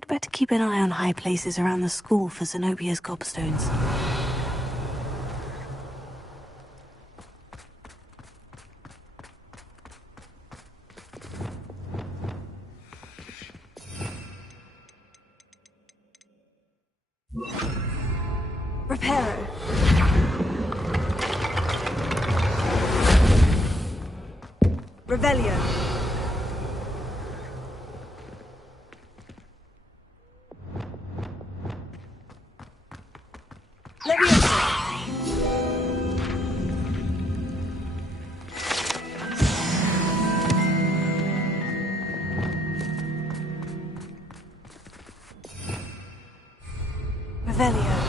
I'd better keep an eye on high places around the school for Zenobia's gobstones. Reparo. Revelio. Revelio.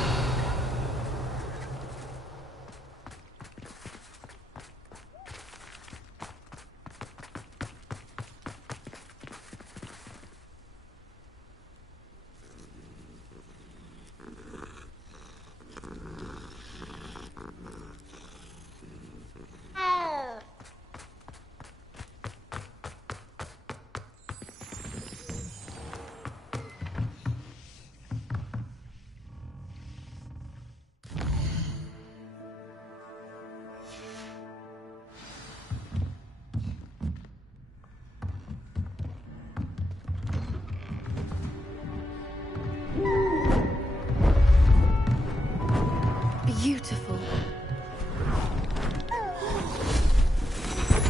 Beautiful.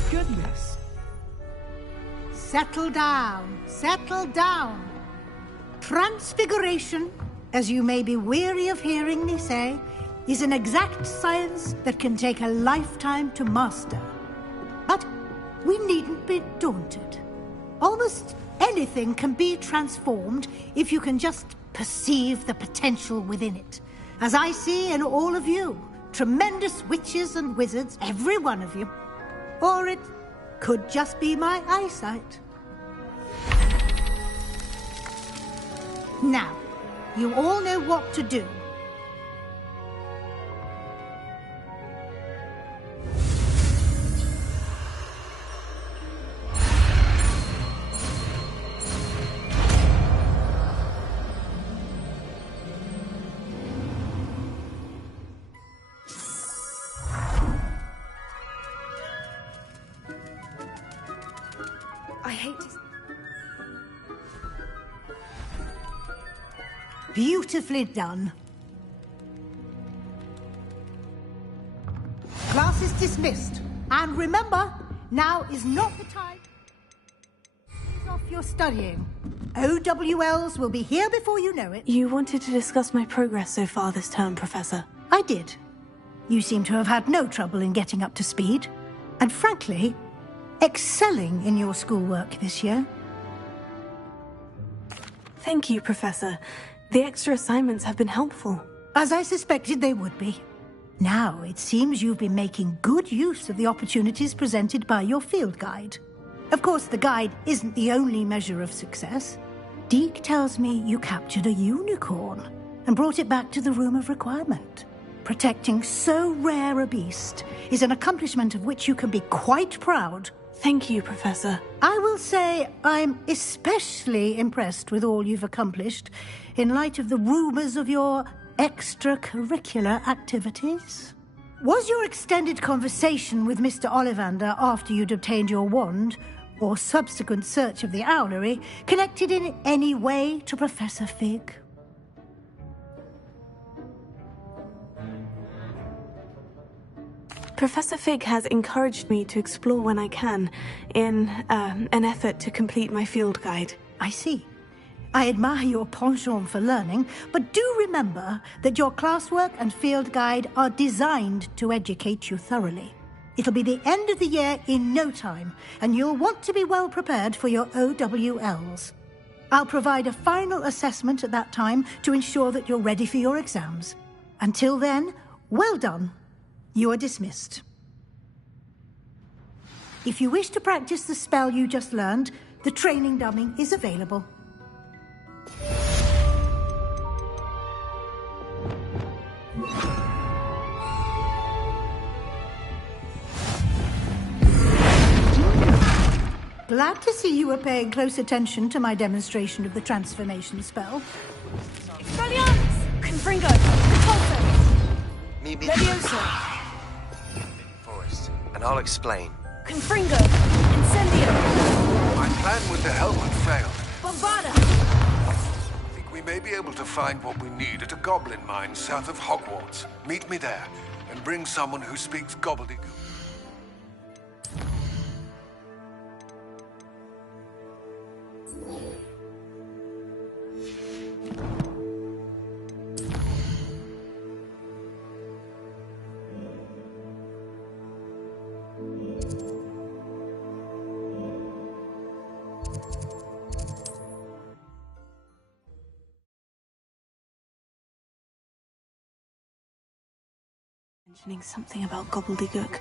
Goodness. Settle down. Settle down. Transfiguration, as you may be weary of hearing me say, is an exact science that can take a lifetime to master. But we needn't be daunted. Almost anything can be transformed if you can just perceive the potential within it. As I see in all of you, tremendous witches and wizards, every one of you. Or it could just be my eyesight. Now, you all know what to do. I hate to... Beautifully done. Class is dismissed. And remember, now is not the time to ease off your studying. OWLs will be here before you know it. You wanted to discuss my progress so far this term, Professor. I did. You seem to have had no trouble in getting up to speed. And frankly, excelling in your schoolwork this year. Thank you, Professor. The extra assignments have been helpful. As I suspected they would be. Now, it seems you've been making good use of the opportunities presented by your field guide. Of course, the guide isn't the only measure of success. Deke tells me you captured a unicorn and brought it back to the Room of Requirement. Protecting so rare a beast is an accomplishment of which you can be quite proud. Thank you, Professor. I will say I'm especially impressed with all you've accomplished in light of the rumors of your extracurricular activities. Was your extended conversation with Mr. Ollivander after you'd obtained your wand, or subsequent search of the owlery, connected in any way to Professor Fig? Professor Fig has encouraged me to explore when I can, in an effort to complete my field guide. I see. I admire your penchant for learning, but do remember that your classwork and field guide are designed to educate you thoroughly. It'll be the end of the year in no time, and you'll want to be well prepared for your OWLs. I'll provide a final assessment at that time to ensure that you're ready for your exams. Until then, well done. You are dismissed. If you wish to practice the spell you just learned, the training dummy is available. Glad to see you were paying close attention to my demonstration of the transformation spell. Expelliarmus! Confringo! Repulso! Meet me Levioso! Forest, and I'll explain. Confringo! Incendio! My plan with the helmet failed. Bombarda! I think we may be able to find what we need at a goblin mine south of Hogwarts. Meet me there, and bring someone who speaks gobbledygook. Mentioning something about gobbledygook.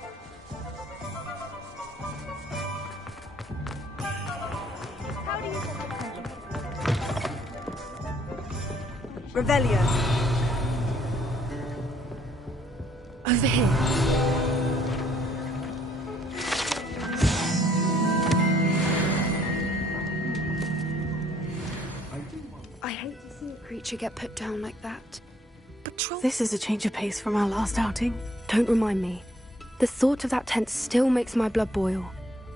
Revelio! Over here. I hate to see a creature get put down like that. But This is a change of pace from our last outing. Don't remind me. The thought of that tent still makes my blood boil.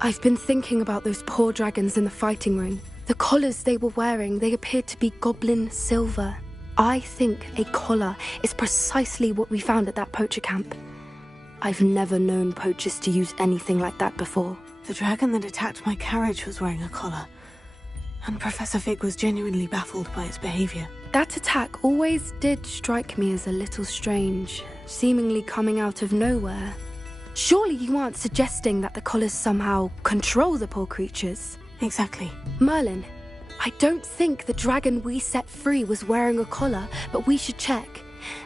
I've been thinking about those poor dragons in the fighting ring. The collars they were wearing, they appeared to be goblin silver. I think a collar is precisely what we found at that poacher camp. I've never known poachers to use anything like that before. The dragon that attacked my carriage was wearing a collar, and Professor Fig was genuinely baffled by its behavior. That attack always did strike me as a little strange, seemingly coming out of nowhere. Surely you aren't suggesting that the collars somehow control the poor creatures? Exactly. Merlin, I don't think the dragon we set free was wearing a collar, but we should check.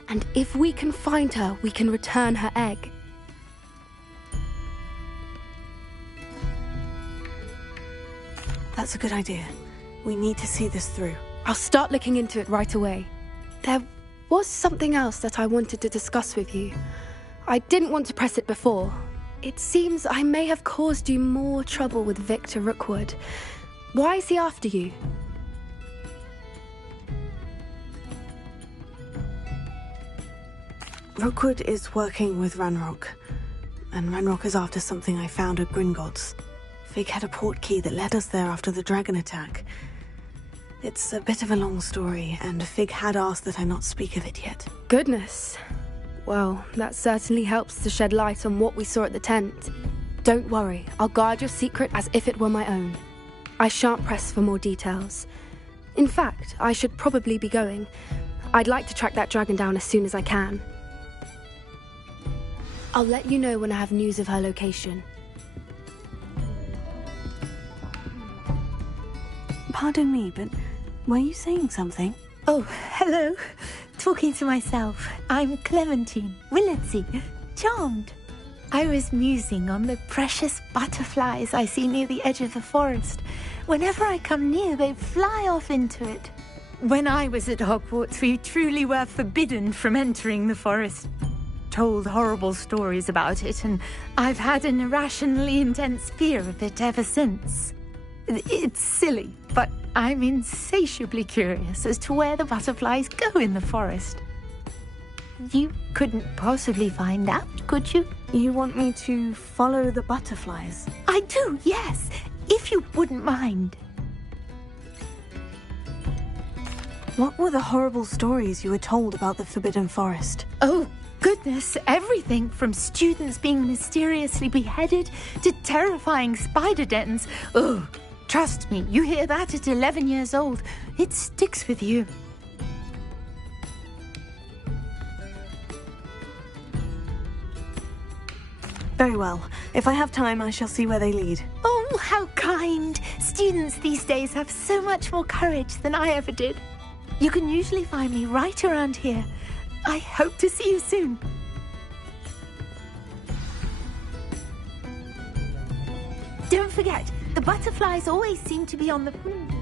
And if we can find her, we can return her egg. That's a good idea. We need to see this through. I'll start looking into it right away. There was something else that I wanted to discuss with you. I didn't want to press it before. It seems I may have caused you more trouble with Victor Rookwood. Why is he after you? Rookwood is working with Ranrock, and Ranrock is after something I found at Gringotts. Fig had a portkey that led us there after the dragon attack. It's a bit of a long story, and Fig had asked that I not speak of it yet. Goodness. Well, that certainly helps to shed light on what we saw at the tent. Don't worry, I'll guard your secret as if it were my own. I shan't press for more details. In fact, I should probably be going. I'd like to track that dragon down as soon as I can. I'll let you know when I have news of her location. Pardon me, but were you saying something? Oh, hello. Talking to myself. I'm Clementine Willardsey. Charmed. I was musing on the precious butterflies I see near the edge of the forest. Whenever I come near, they fly off into it. When I was at Hogwarts, we truly were forbidden from entering the forest. Told horrible stories about it, and I've had an irrationally intense fear of it ever since. It's silly, but I'm insatiably curious as to where the butterflies go in the forest. You couldn't possibly find out, could you? You want me to follow the butterflies? I do, yes, if you wouldn't mind. What were the horrible stories you were told about the Forbidden Forest? Oh, goodness, everything from students being mysteriously beheaded to terrifying spider dens. Ugh. Trust me, you hear that at 11 years old, it sticks with you. Very well. If I have time, I shall see where they lead. Oh, how kind! Students these days have so much more courage than I ever did. You can usually find me right around here. I hope to see you soon. Don't forget, the butterflies always seem to be on the fringes.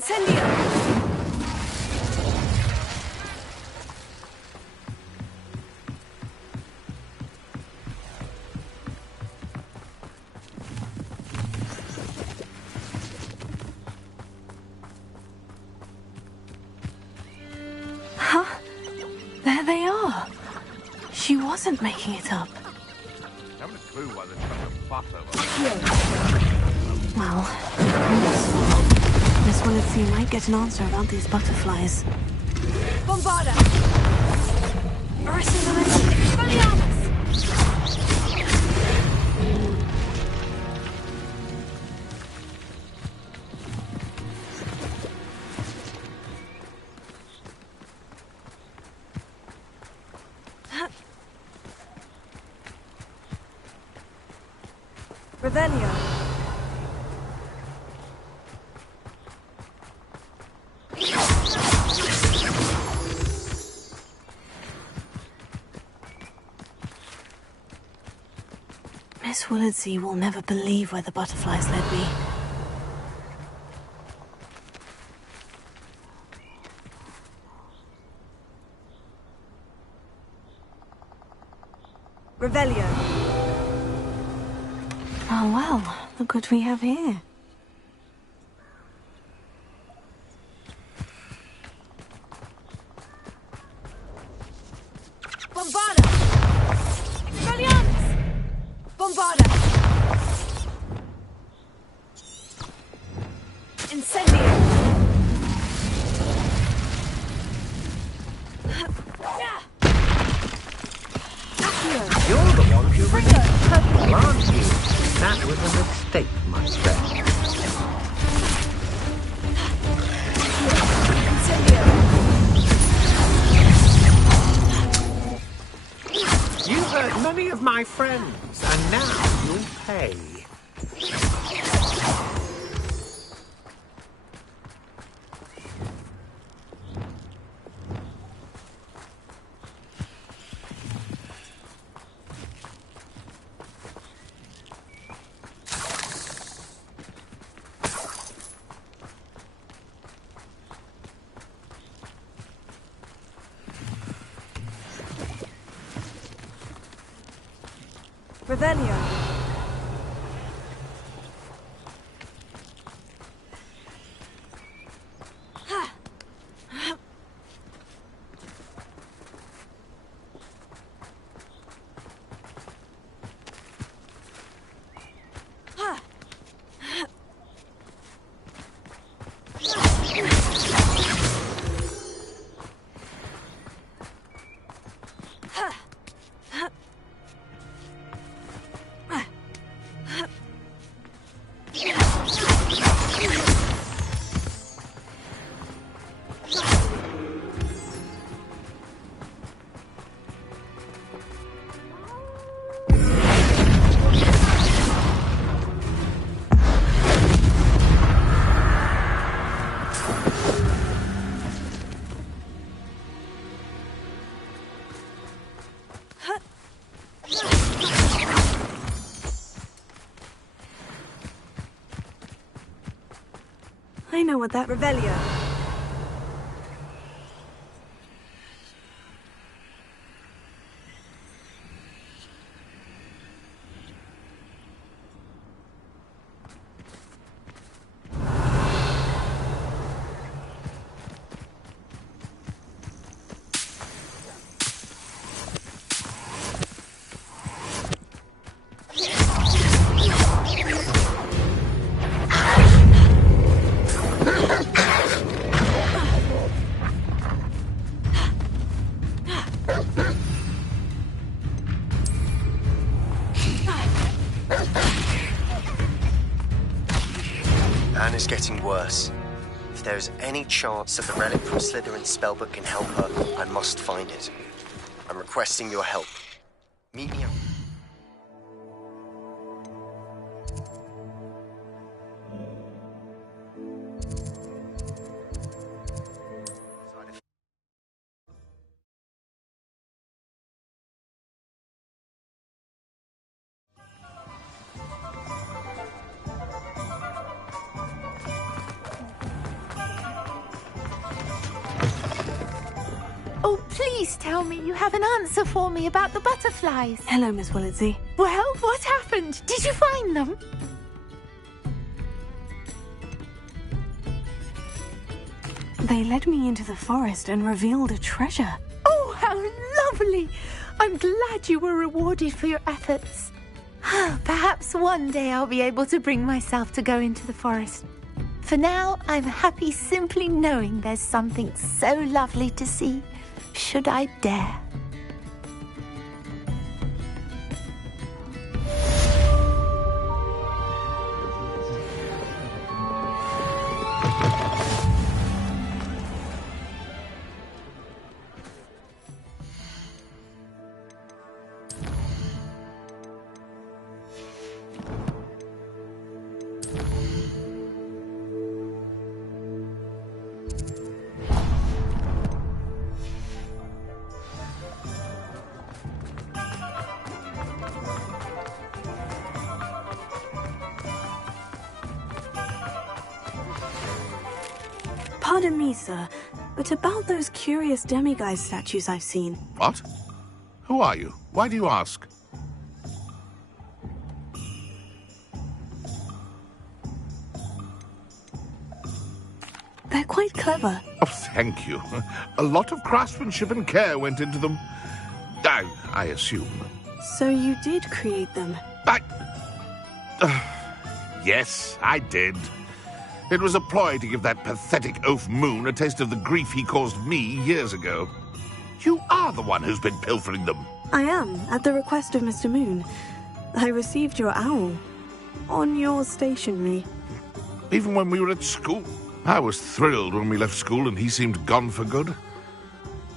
Incendio! Huh? There they are. She wasn't making it up. I haven't a clue why they're trying to fuss over. Well, Miss Willitsey might get an answer about these butterflies. Bombarda! Arresting the Expelliarmus! Revelio. Miss Willitsey will never believe where the butterflies led me. Revelio. Oh well, look what we have here. Bombarda! Expelliarmus! Bombarda! Incendio! You're the one who released Purple, aren't you? That was a mistake, my friend. Incendio! You hurt many of my friends, and now you'll pay. Revelio. I know what that Revelio. Anna's getting worse. If there is any chance that the relic from Slytherin's spellbook can help her, I must find it. I'm requesting your help. Meet me up. Please tell me you have an answer for me about the butterflies. Hello, Miss Willitsey. Well, what happened? Did you find them? They led me into the forest and revealed a treasure. Oh, how lovely! I'm glad you were rewarded for your efforts. Perhaps one day I'll be able to bring myself to go into the forest. For now, I'm happy simply knowing there's something so lovely to see, should I dare. Pardon me, sir, but about those curious demiguise statues I've seen. What? Who are you? Why do you ask? They're quite clever. Oh, thank you. A lot of craftsmanship and care went into them. I assume. So you did create them? Yes, I did. It was a ploy to give that pathetic oaf Moon a taste of the grief he caused me years ago. You are the one who's been pilfering them. I am, at the request of Mr. Moon. I received your owl on your stationery. Even when we were at school. I was thrilled when we left school and he seemed gone for good.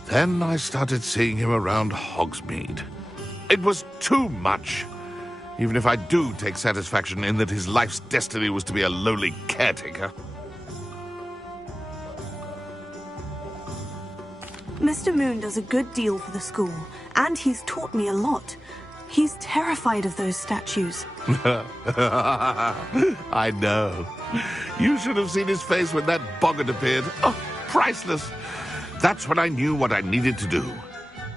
Then I started seeing him around Hogsmeade. It was too much. Even if I do take satisfaction in that his life's destiny was to be a lowly caretaker. Mr. Moon does a good deal for the school, and he's taught me a lot. He's terrified of those statues. I know. You should have seen his face when that boggart appeared. Oh, priceless. That's when I knew what I needed to do.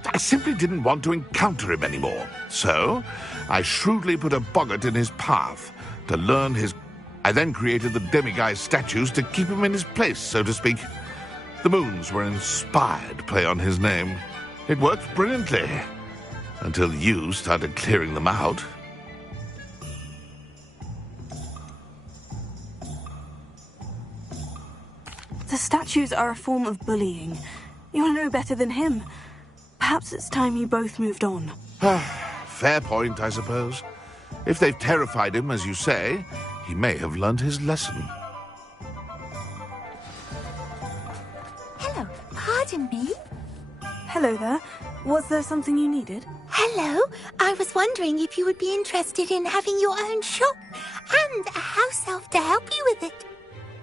I simply didn't want to encounter him anymore. So, I shrewdly put a boggart in his path to learn his... I then created the demiguise statues to keep him in his place, so to speak. The moons were an inspired play on his name. It worked brilliantly. Until you started clearing them out. The statues are a form of bullying. You'll know better than him. Perhaps it's time you both moved on. Fair point, I suppose. If they've terrified him, as you say, he may have learned his lesson. Hello, pardon me? Hello there. Was there something you needed? Hello, I was wondering if you would be interested in having your own shop and a house elf to help you with it.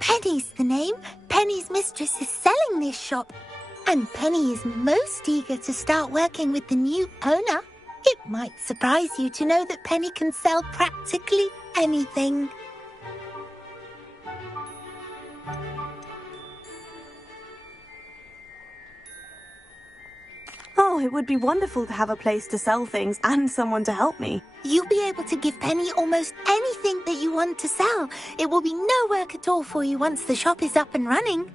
Penny's the name. Penny's mistress is selling this shop. And Penny is most eager to start working with the new owner. It might surprise you to know that Penny can sell practically anything. Oh, it would be wonderful to have a place to sell things and someone to help me. You'll be able to give Penny almost anything that you want to sell. It will be no work at all for you once the shop is up and running.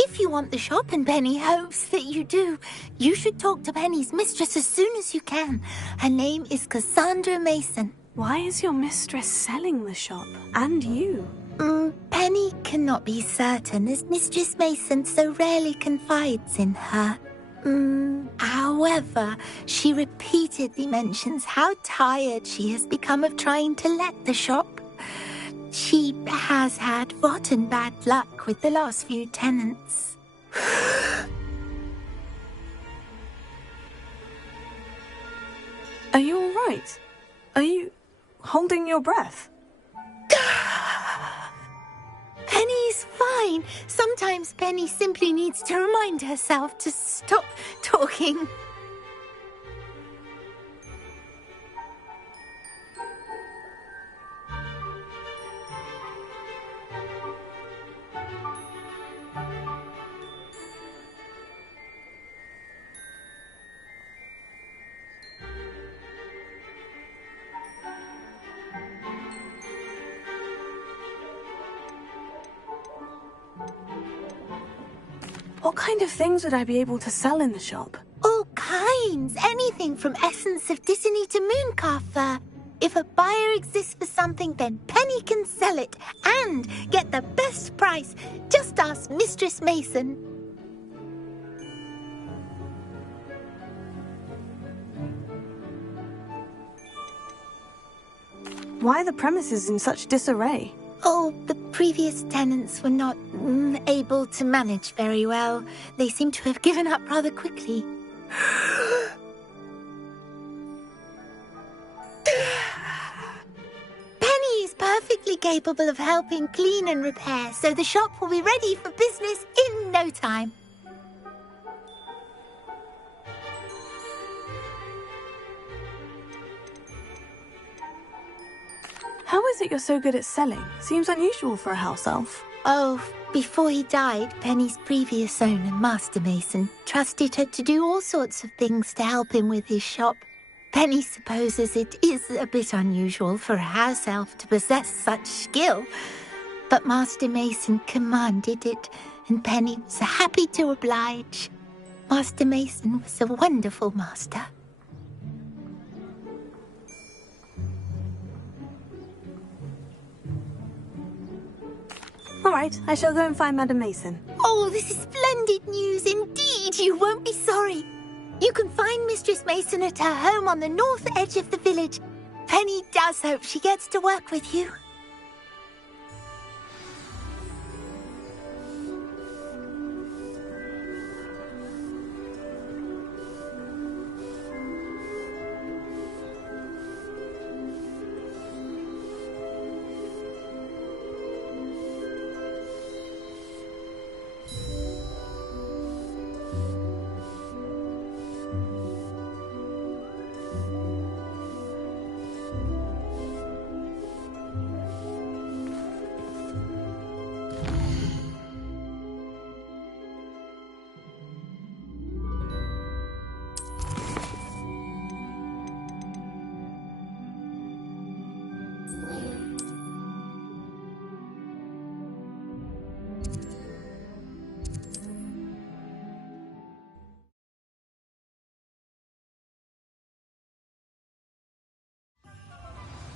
If you want the shop and Penny hopes that you do, you should talk to Penny's mistress as soon as you can. Her name is Cassandra Mason. Why is your mistress selling the shop? And you? Penny cannot be certain, as Mistress Mason so rarely confides in her. However, she repeatedly mentions how tired she has become of trying to let the shop. She has had rotten bad luck with the last few tenants. Are you all right? Are you holding your breath? Penny's fine. Sometimes Penny simply needs to remind herself to stop talking. What kind of things would I be able to sell in the shop? All kinds. Anything from essence of Disney to mooncalf fur. If a buyer exists for something, then Penny can sell it and get the best price. Just ask Mistress Mason. Why are the premises in such disarray? Oh, the previous tenants were not able to manage very well. They seem to have given up rather quickly. Penny is perfectly capable of helping clean and repair, so the shop will be ready for business in no time. How is it you're so good at selling? Seems unusual for a house elf. Oh, before he died, Penny's previous owner, Master Mason, trusted her to do all sorts of things to help him with his shop. Penny supposes it is a bit unusual for a house elf to possess such skill, but Master Mason commanded it, and Penny was happy to oblige. Master Mason was a wonderful master. All right, I shall go and find Madame Mason. Oh, this is splendid news indeed. You won't be sorry. You can find Mistress Mason at her home on the north edge of the village. Penny does hope she gets to work with you.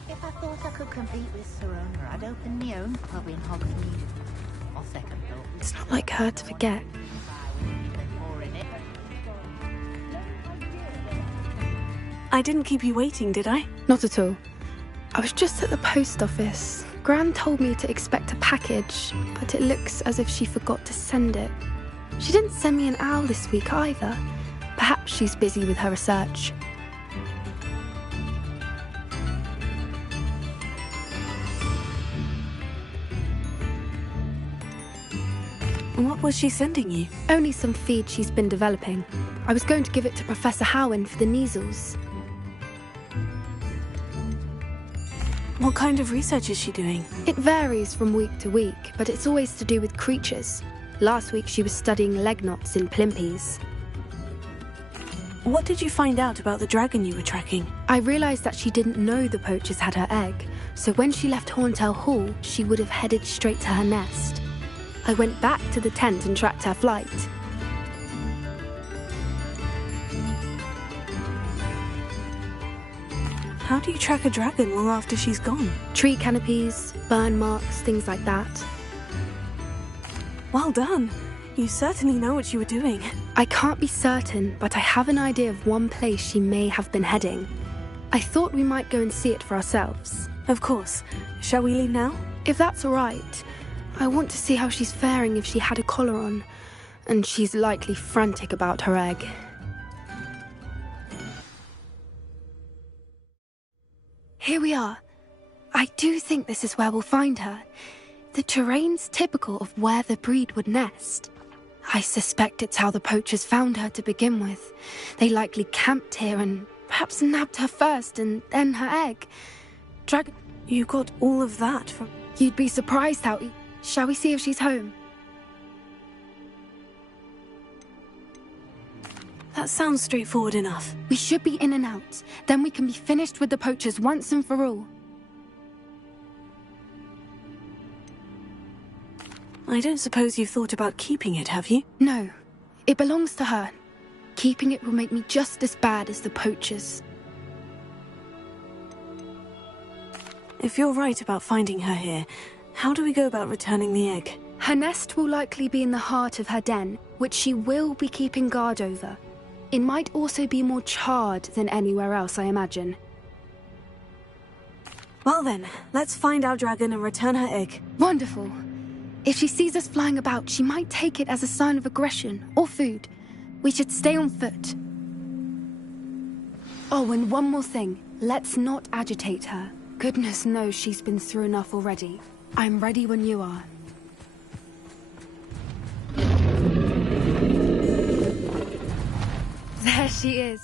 If I thought I could compete with Serona, I'd open my own pub in Hogsmeade. On second thought, It's not like her to forget. I didn't keep you waiting, did I? Not at all. I was just at the post office. Gran told me to expect a package, but it looks as if she forgot to send it. She didn't send me an owl this week either. Perhaps she's busy with her research. What was she sending you? Only some feed she's been developing. I was going to give it to Professor Howen for the measles. What kind of research is she doing? It varies from week to week, but it's always to do with creatures. Last week she was studying leg knots in plimpies. What did you find out about the dragon you were tracking? I realised that she didn't know the poachers had her egg, so when she left Horntail Hall, she would have headed straight to her nest. I went back to the tent and tracked her flight. How do you track a dragon long after she's gone? Tree canopies, burn marks, things like that. Well done. You certainly know what you were doing. I can't be certain, but I have an idea of one place she may have been heading. I thought we might go and see it for ourselves. Of course. Shall we leave now? If that's all right. I want to see how she's faring if she had a collar on, and she's likely frantic about her egg. Here we are. I do think this is where we'll find her. The terrain's typical of where the breed would nest. I suspect it's how the poachers found her to begin with. They likely camped here and perhaps nabbed her first and then her egg. You got all of that from... You'd be surprised how... Shall we see if she's home? That sounds straightforward enough. We should be in and out. Then we can be finished with the poachers once and for all. I don't suppose you've thought about keeping it, have you? No, it belongs to her. Keeping it will make me just as bad as the poachers. If you're right about finding her here, how do we go about returning the egg? Her nest will likely be in the heart of her den, which she will be keeping guard over. It might also be more charred than anywhere else, I imagine. Well then, let's find our dragon and return her egg. Wonderful. If she sees us flying about, she might take it as a sign of aggression or food. We should stay on foot. Oh, and one more thing. Let's not agitate her. Goodness knows she's been through enough already. I'm ready when you are. There she is.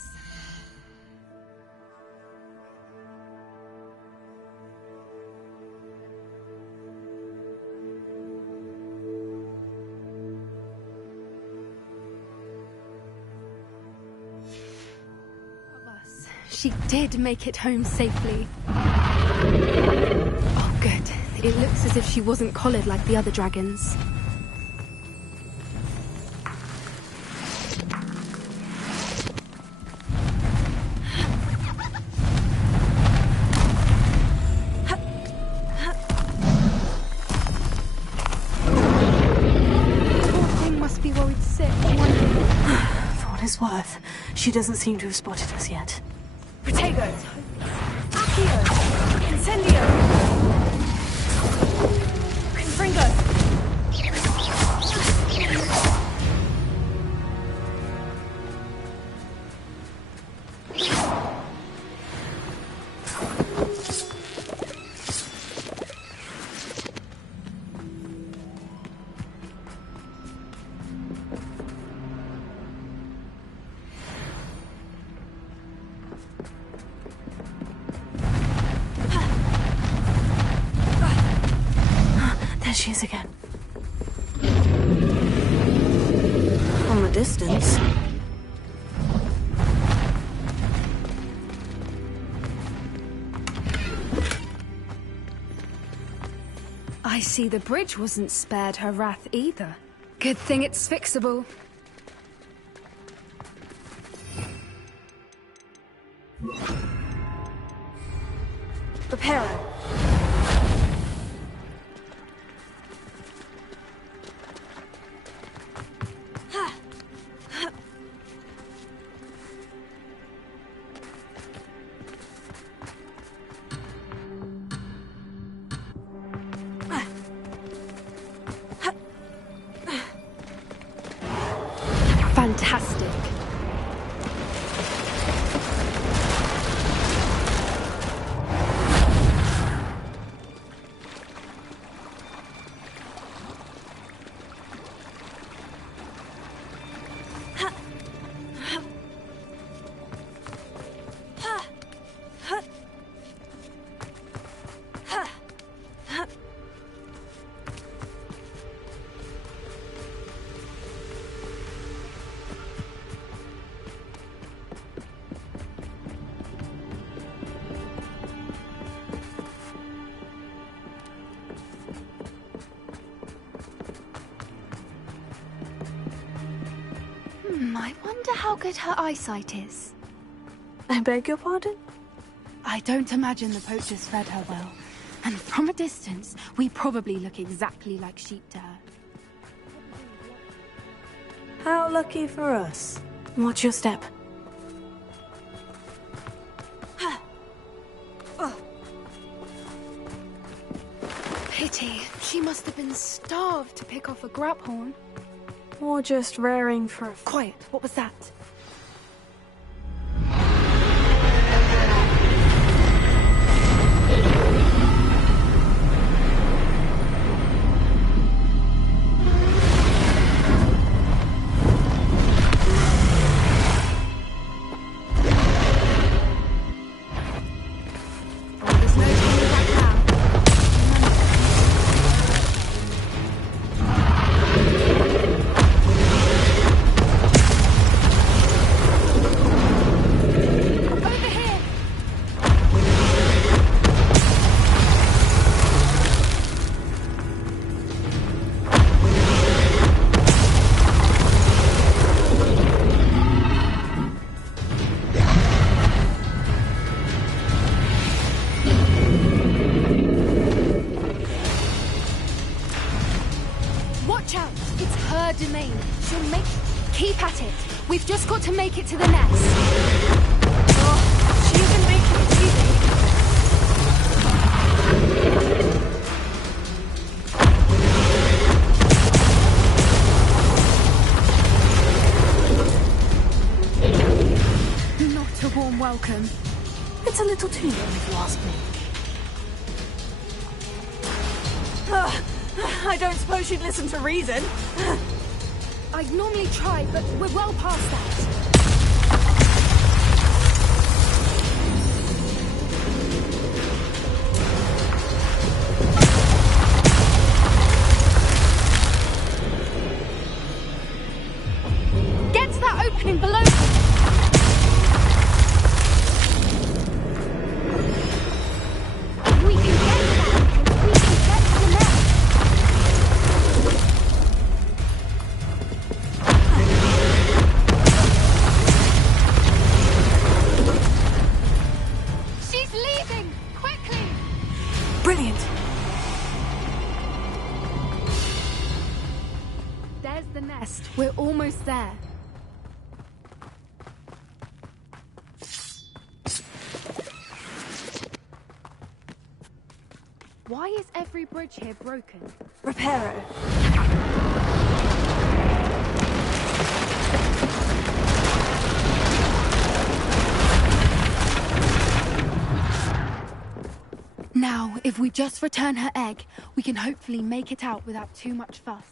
She did make it home safely. Oh, good. It looks as if she wasn't collared like the other dragons. Poor thing must be worried sick. For what it's worth, she doesn't seem to have spotted us yet. Protego! Accio! Incendio! Confringo! There she is again. From a distance. I see the bridge wasn't spared her wrath either. Good thing it's fixable. Prepare. Fantastic. I wonder how good her eyesight is. I beg your pardon? I don't imagine the poachers fed her well. And from a distance, we probably look exactly like sheep to her. How lucky for us. Watch your step. Pity. She must have been starved to pick off a graphorn. Or just raring for a... Quiet. What was that? Watch out! It's her domain. She'll make... Keep at it. We've just got to make it to the nest. Oh, she isn't making it easy. Not a warm welcome. It's a little too warm if you ask me. I don't suppose she'd listen to reason. I'd normally try, but we're well past that. Get to that opening below. We can get to that entrance. We can get to the nest. She's leaving! Quickly! Brilliant. There's the nest. We're almost there. Why is every bridge here broken? Reparo. Now, if we just return her egg, we can hopefully make it out without too much fuss.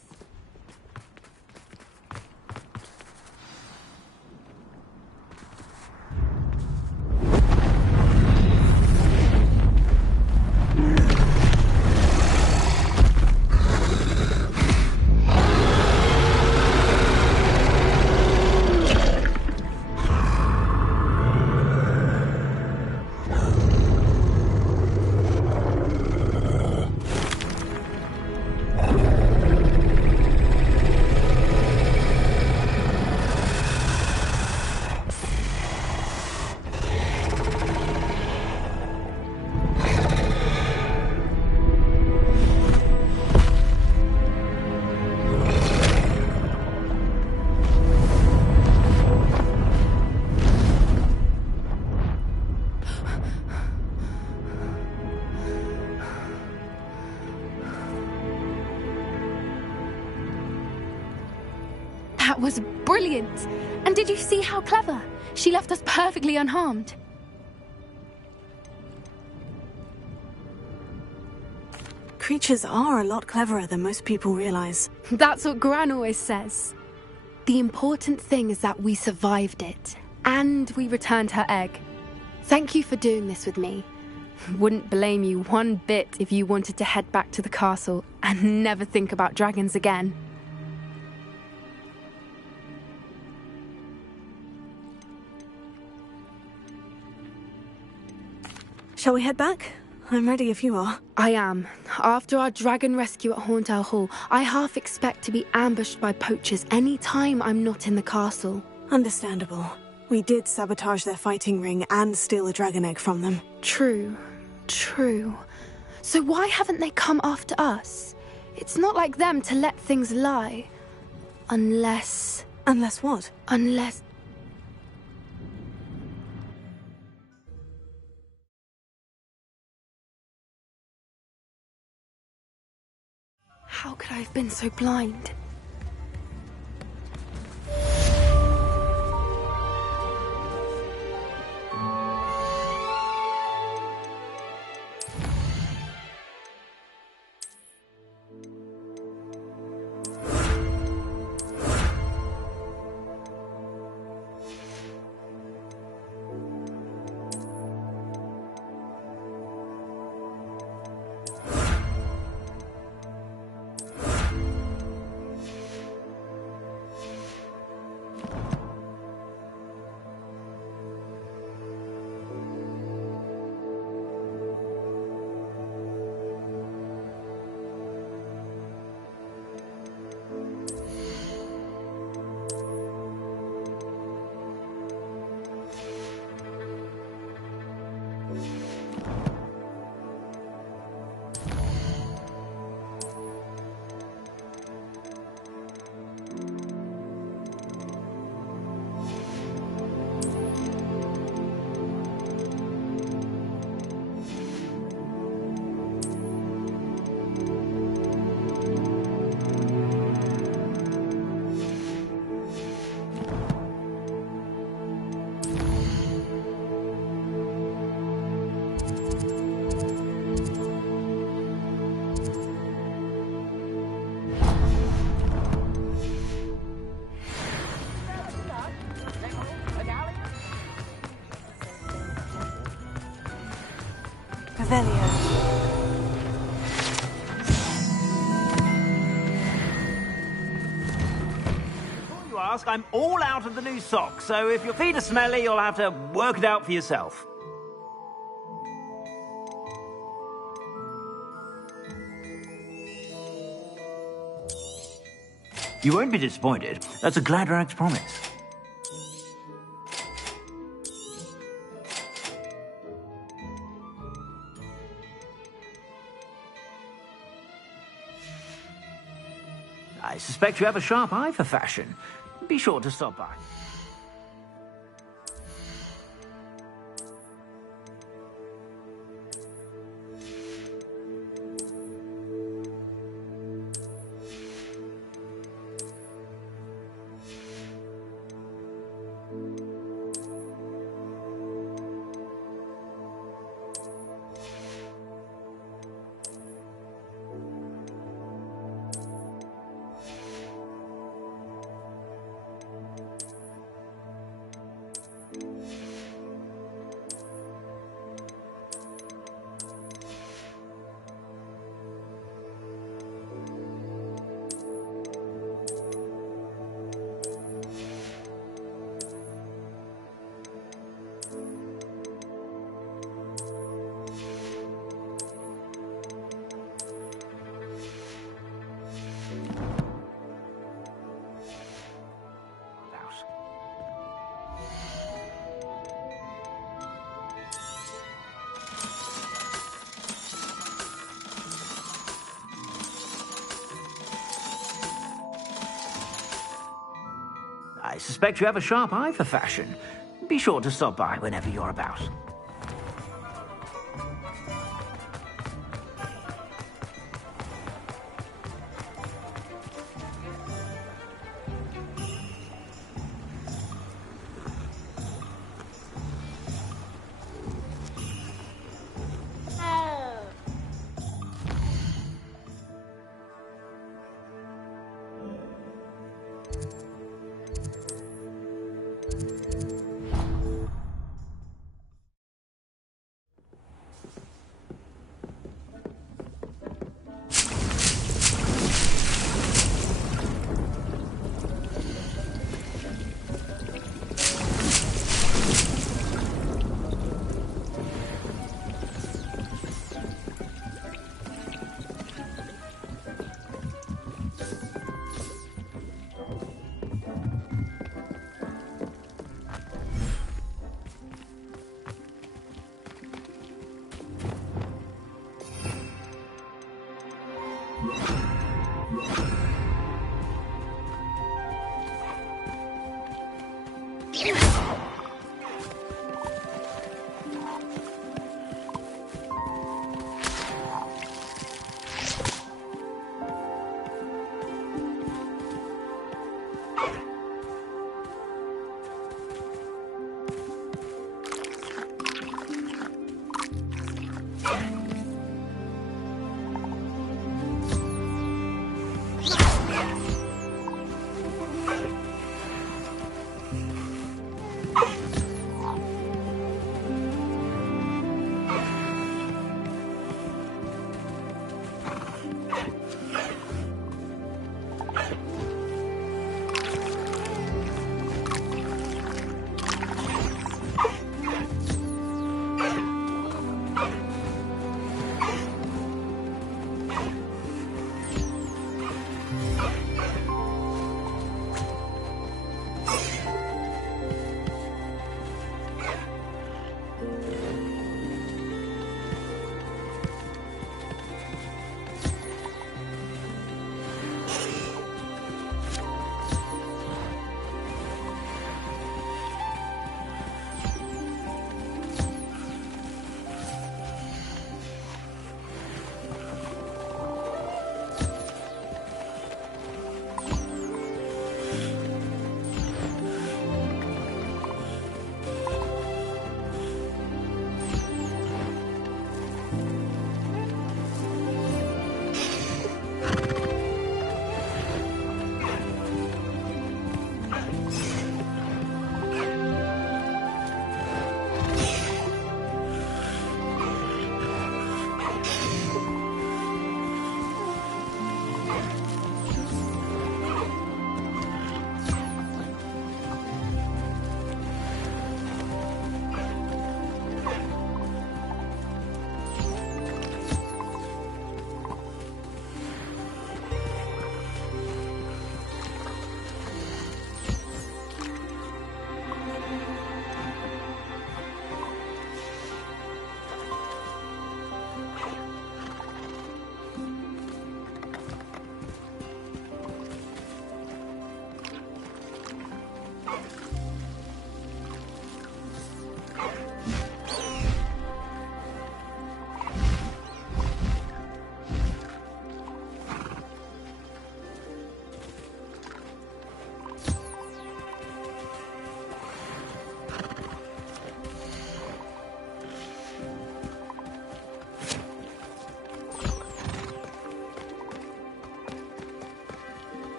That was brilliant! And did you see how clever? She left us perfectly unharmed. Creatures are a lot cleverer than most people realize. That's what Gran always says. The important thing is that we survived it, and we returned her egg. Thank you for doing this with me. Wouldn't blame you one bit if you wanted to head back to the castle and never think about dragons again. Shall we head back? I'm ready if you are. I am. After our dragon rescue at Hauntow Hall, I half expect to be ambushed by poachers any time I'm not in the castle. Understandable. We did sabotage their fighting ring and steal a dragon egg from them. True. So why haven't they come after us? It's not like them to let things lie. Unless... Unless what? Unless... How could I have been so blind? ask, I'm all out of the new socks, so if your feet are smelly, you'll have to work it out for yourself. You won't be disappointed. That's a Gladrag's promise. I suspect you have a sharp eye for fashion. Be sure to stop by. I suspect you have a sharp eye for fashion. Be sure to stop by whenever you're about.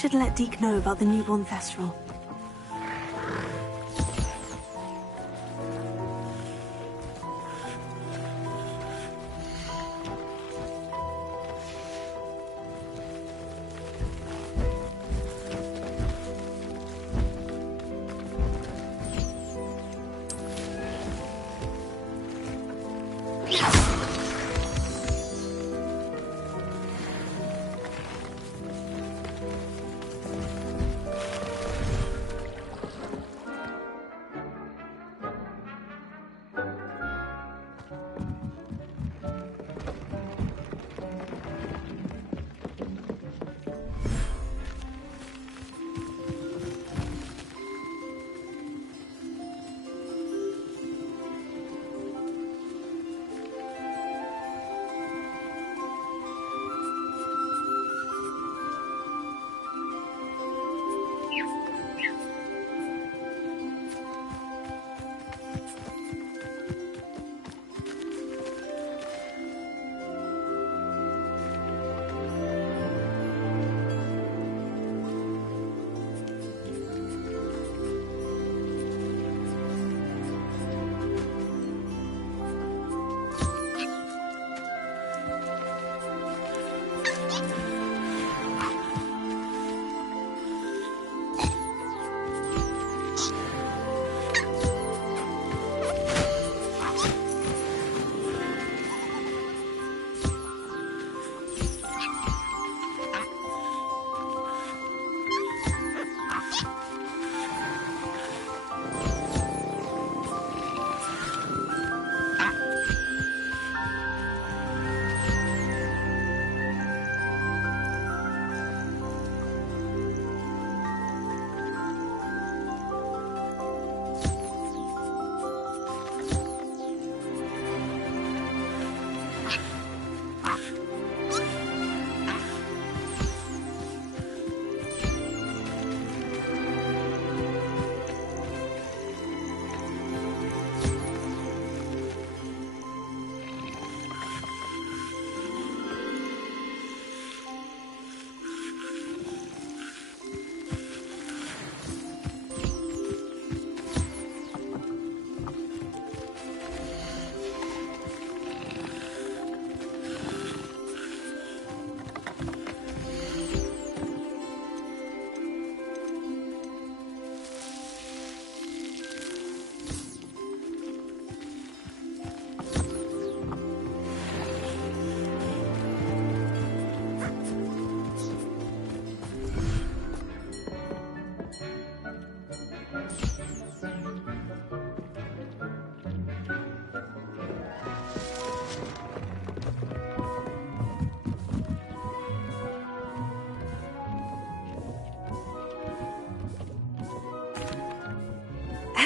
should let Deke know about the newborn Thestral.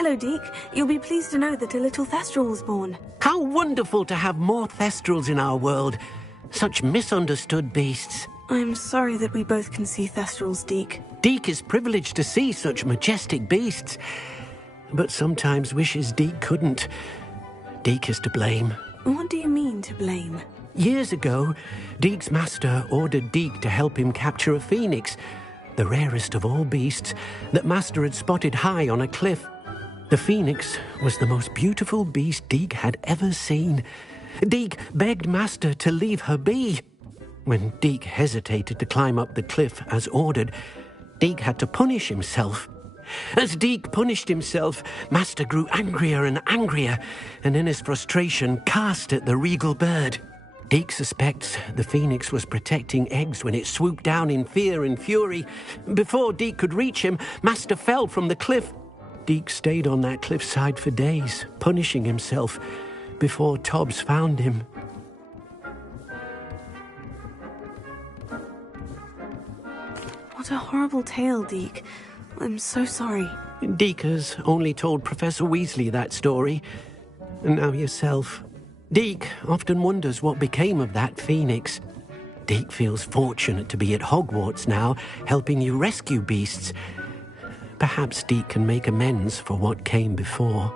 Hello, Deke. You'll be pleased to know that a little Thestral was born. How wonderful to have more Thestrals in our world. Such misunderstood beasts. I'm sorry that we both can see Thestrals, Deke. Deke is privileged to see such majestic beasts, but sometimes wishes Deke couldn't. Deke is to blame. What do you mean, to blame? Years ago, Deke's master ordered Deke to help him capture a phoenix, the rarest of all beasts, that master had spotted high on a cliff. The phoenix was the most beautiful beast Deke had ever seen. Deke begged master to leave her be. When Deke hesitated to climb up the cliff as ordered, Deke had to punish himself. As Deke punished himself, master grew angrier and angrier, and in his frustration cast at the regal bird. Deke suspects the phoenix was protecting eggs when it swooped down in fear and fury. Before Deke could reach him, master fell from the cliff. Deke stayed on that cliffside for days, punishing himself, before Tobbs found him. What a horrible tale, Deke. I'm so sorry. Deke has only told Professor Weasley that story, and now yourself. Deke often wonders what became of that phoenix. Deke feels fortunate to be at Hogwarts now, helping you rescue beasts. Perhaps Deke can make amends for what came before.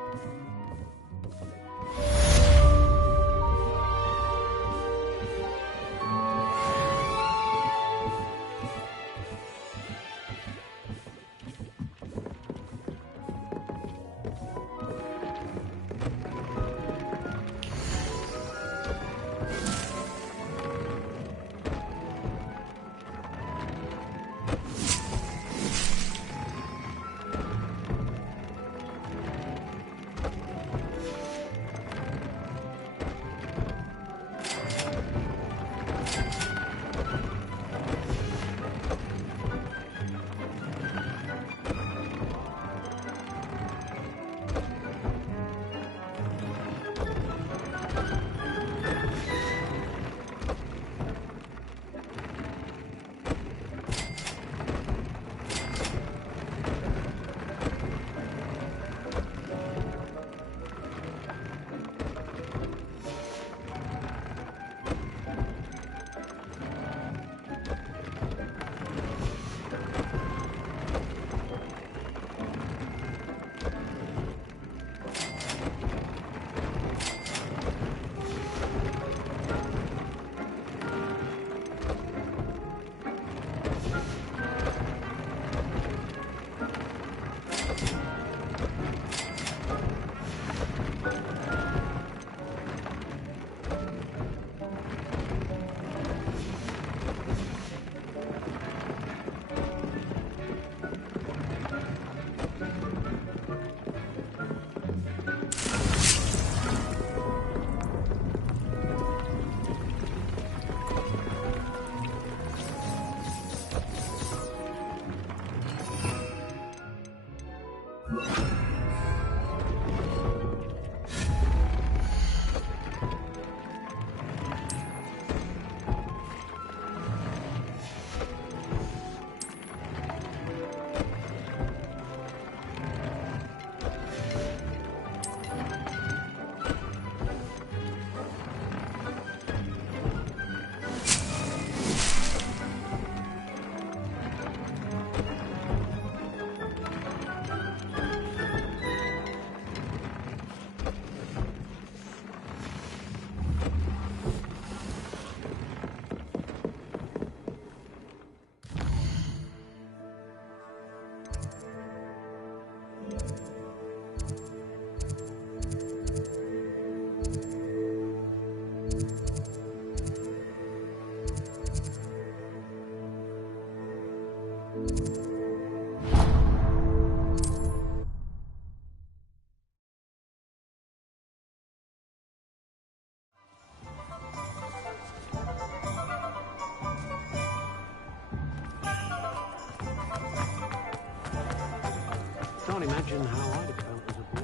imagine how I'd have felt as a boy.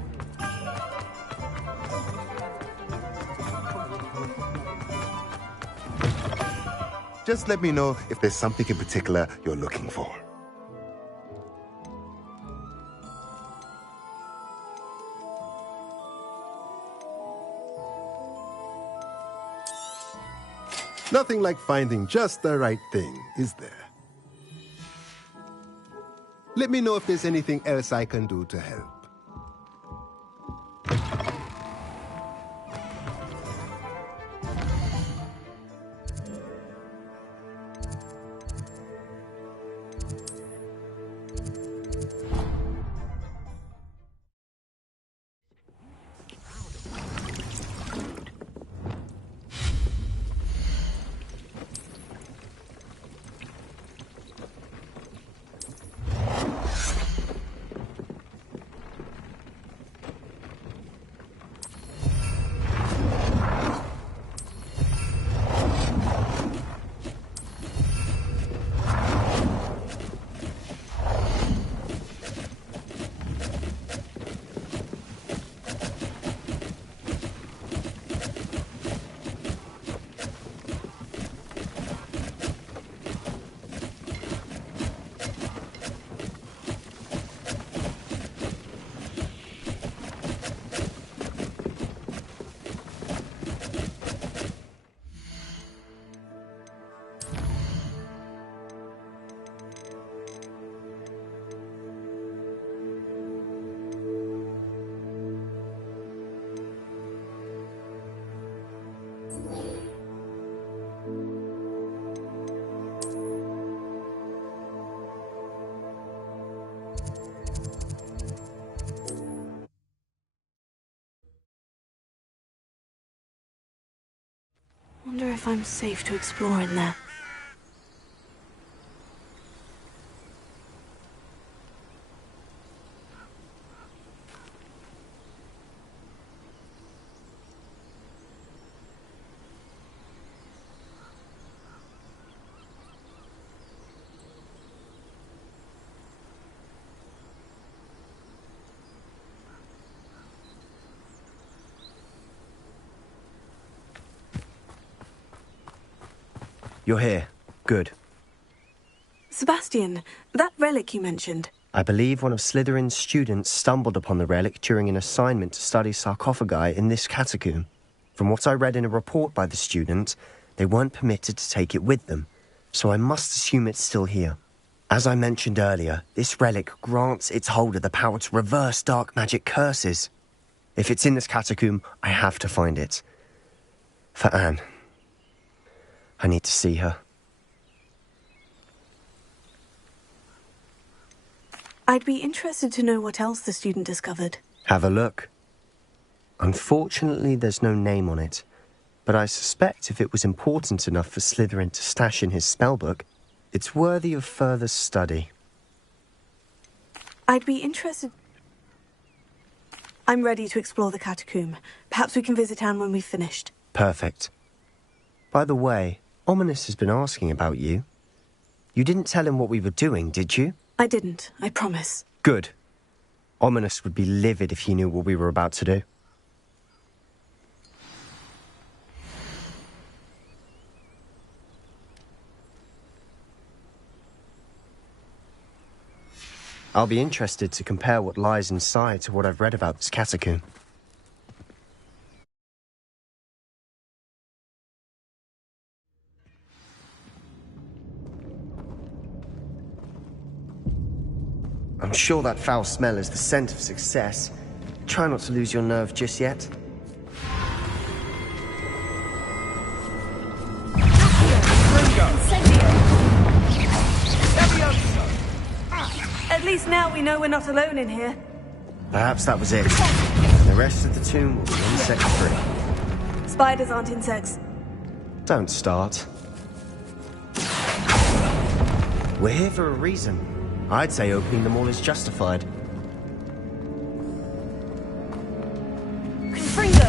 Just let me know if there's something in particular you're looking for. Nothing like finding just the right thing, is there? Let me know if there's anything else I can do to help. Wonder if I'm safe to explore in there. You're here. Good. Sebastian, that relic you mentioned. I believe one of Slytherin's students stumbled upon the relic during an assignment to study sarcophagi in this catacomb. From what I read in a report by the student, they weren't permitted to take it with them, so I must assume it's still here. As I mentioned earlier, this relic grants its holder the power to reverse dark magic curses. If it's in this catacomb, I have to find it. For Anne. I need to see her. I'd be interested to know what else the student discovered. Have a look. Unfortunately, there's no name on it, but I suspect if it was important enough for Slytherin to stash in his spellbook, it's worthy of further study. I'd be interested... I'm ready to explore the catacomb. Perhaps we can visit Anne when we've finished. Perfect. By the way, Ominous has been asking about you. You didn't tell him what we were doing, did you? I didn't, I promise. Good. Ominous would be livid if he knew what we were about to do. I'll be interested to compare what lies inside to what I've read about this catacomb. I'm sure that foul smell is the scent of success. Try not to lose your nerve just yet. At least now we know we're not alone in here. Perhaps that was it. The rest of the tomb will be insect-free. Spiders aren't insects. Don't start. We're here for a reason. I'd say opening them all is justified. Confringo!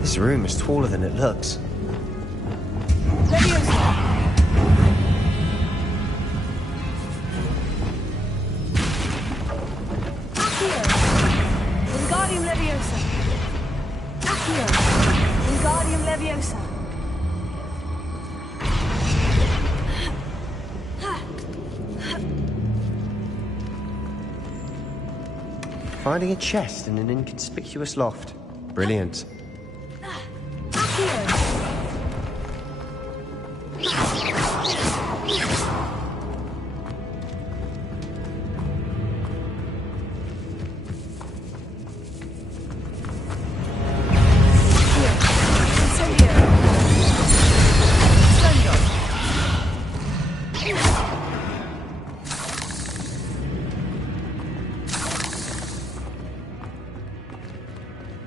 This room is taller than it looks. Finding a chest in an inconspicuous loft. Brilliant.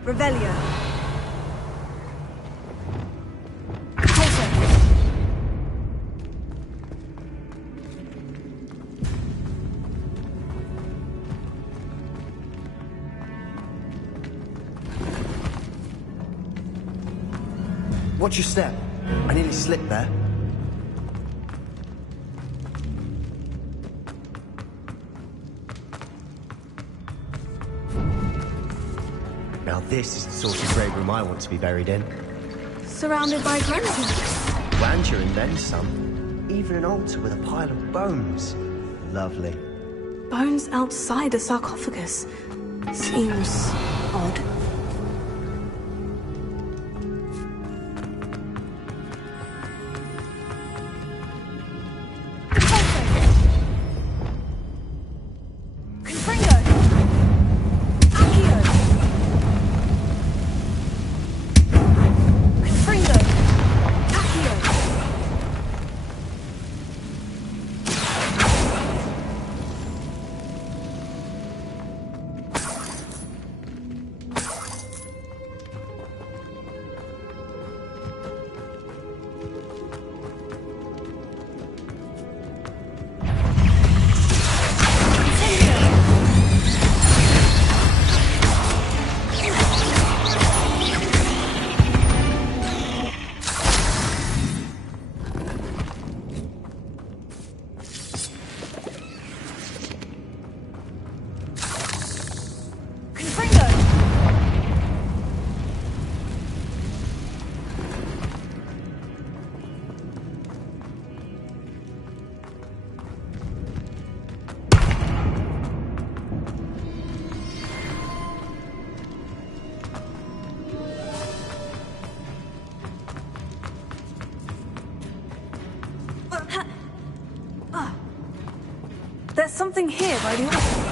Revelio. Watch your step. I nearly slipped there. Now this is the sort of grave room I want to be buried in. Surrounded by grandeur. Grandeur and then some. Even an altar with a pile of bones. Lovely. Bones outside a sarcophagus. Seems odd. There's something here by the altar.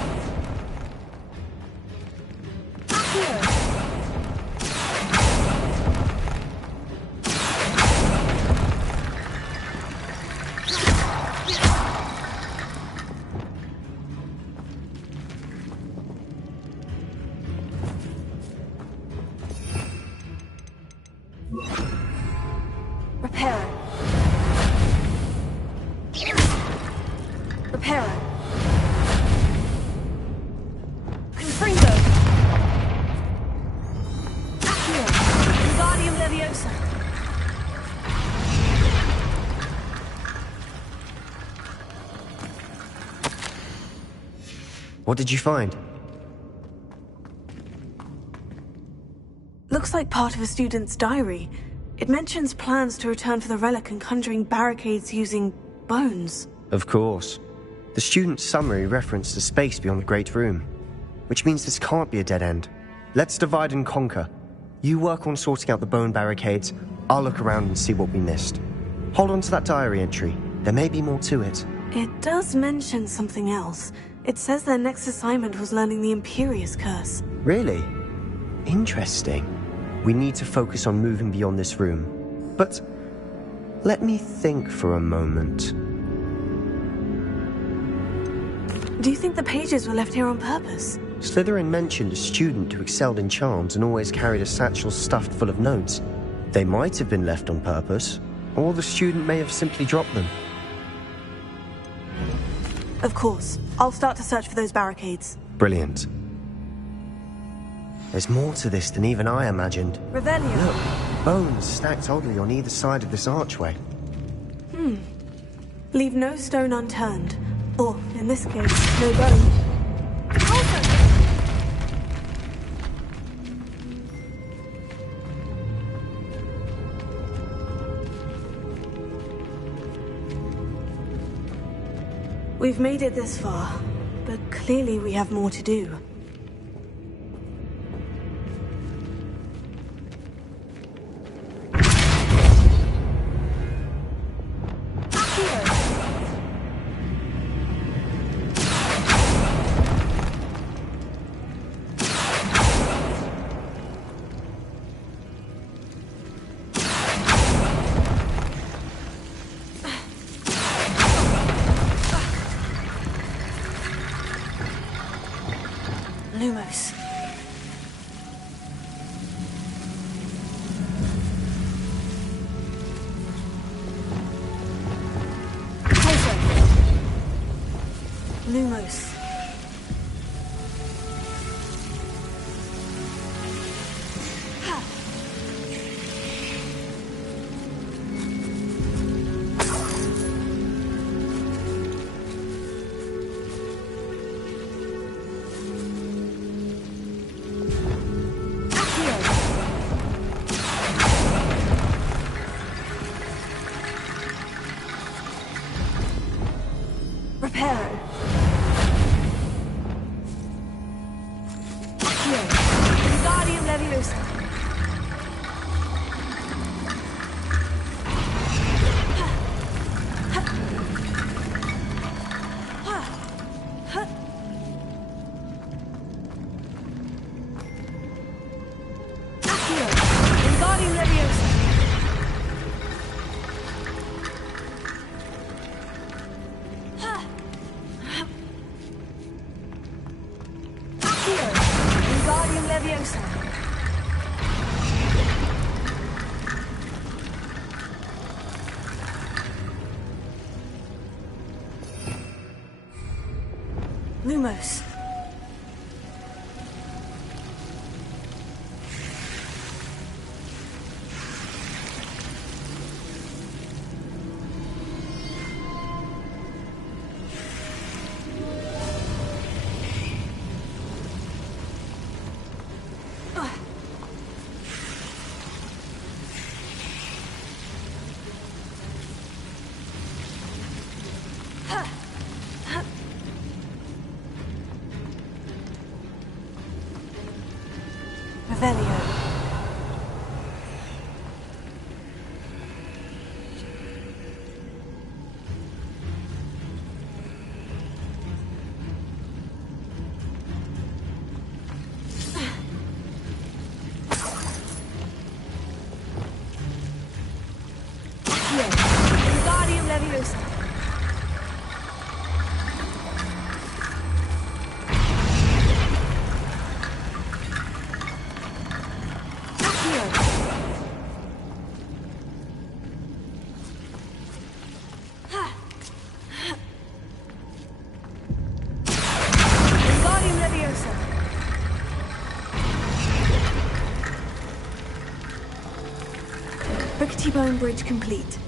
What did you find? Looks like part of a student's diary. It mentions plans to return for the relic and conjuring barricades using bones. Of course. The student's summary referenced a space beyond the Great Room, which means this can't be a dead end. Let's divide and conquer. You work on sorting out the bone barricades, I'll look around and see what we missed. Hold on to that diary entry. There may be more to it. It does mention something else. It says their next assignment was learning the Imperious Curse. Really? Interesting. We need to focus on moving beyond this room. But let me think for a moment. Do you think the pages were left here on purpose? Slytherin mentioned a student who excelled in charms and always carried a satchel stuffed full of notes. They might have been left on purpose, or the student may have simply dropped them. Of course. I'll start to search for those barricades. Brilliant. There's more to this than even I imagined. Revelio. Look, bones stacked oddly on either side of this archway. Leave no stone unturned. Or, in this case, no bone. We've made it this far, but clearly we have more to do. Lumos. Lumos. Reparo. Guardian Leviosa. Guardian Leviosa. Guardian Leviosa. Lumos. Revelio. Guardian Leviosa. Guardian Leviosa. Rickety Bone Bridge complete.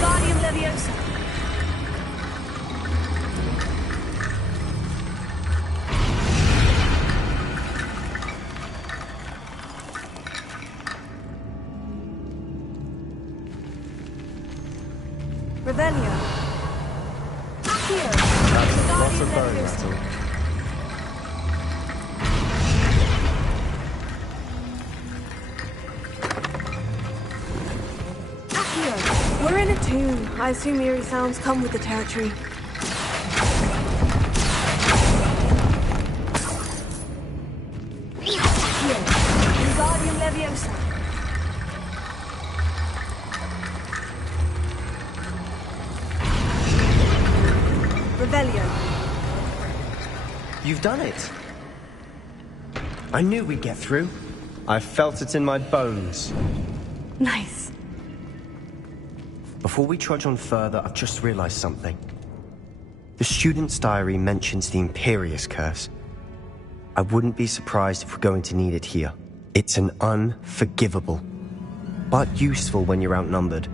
Guardian Leviosa. Revelio. That's lots of bone metal. We're in a tomb. I assume eerie sounds come with the territory. Guardian Leviosa. Revelio. You've done it. I knew we'd get through. I felt it in my bones. Nice. Before we trudge on further, I've just realized something. The student's diary mentions the Imperious Curse. I wouldn't be surprised if we're going to need it here. It's an unforgivable, but useful when you're outnumbered.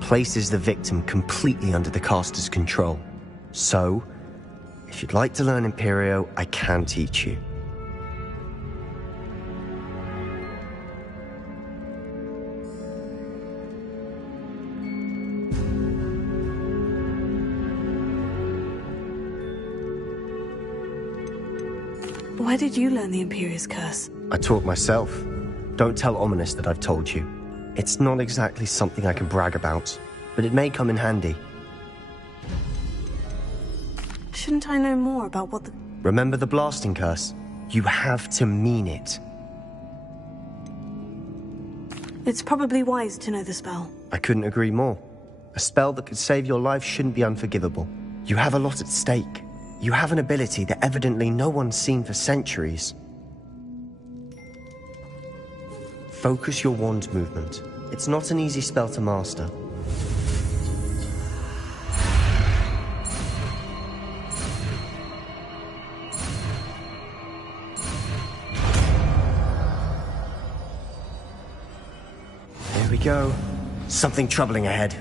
Places the victim completely under the caster's control. So, if you'd like to learn Imperio, I can teach you. Where did you learn the Imperious Curse? I taught myself. Don't tell Ominous that I've told you. It's not exactly something I can brag about, but it may come in handy. Shouldn't I know more about what the... Remember the blasting curse? You have to mean it. It's probably wise to know the spell. I couldn't agree more. A spell that could save your life shouldn't be unforgivable. You have a lot at stake. You have an ability that evidently no one's seen for centuries. Focus your wand movement. It's not an easy spell to master. There we go. Something troubling ahead.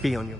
Be on your...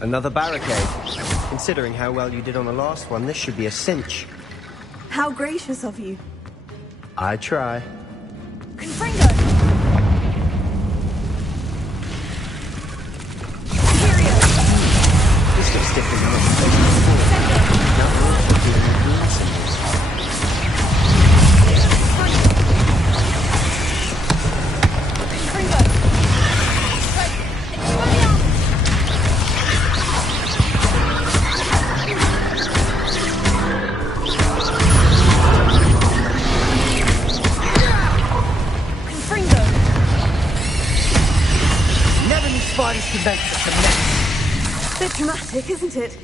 Another barricade. Considering how well you did on the last one, this should be a cinch. How gracious of you. I try. Confringo! This looks different than what you've taken before. Now we're also dealing with rune symbols. Spiders can make such a mess. Bit dramatic, isn't it?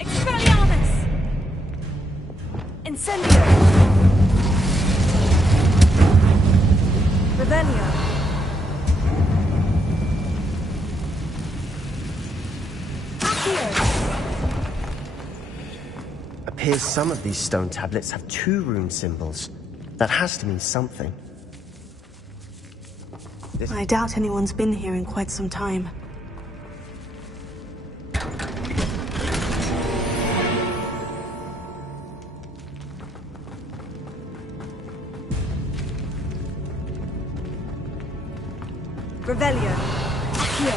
Expelliarmus! Incendio! Revelio! Accio! Appears some of these stone tablets have 2 rune symbols. That has to mean something. I doubt anyone's been here in quite some time. Revelio. Accio.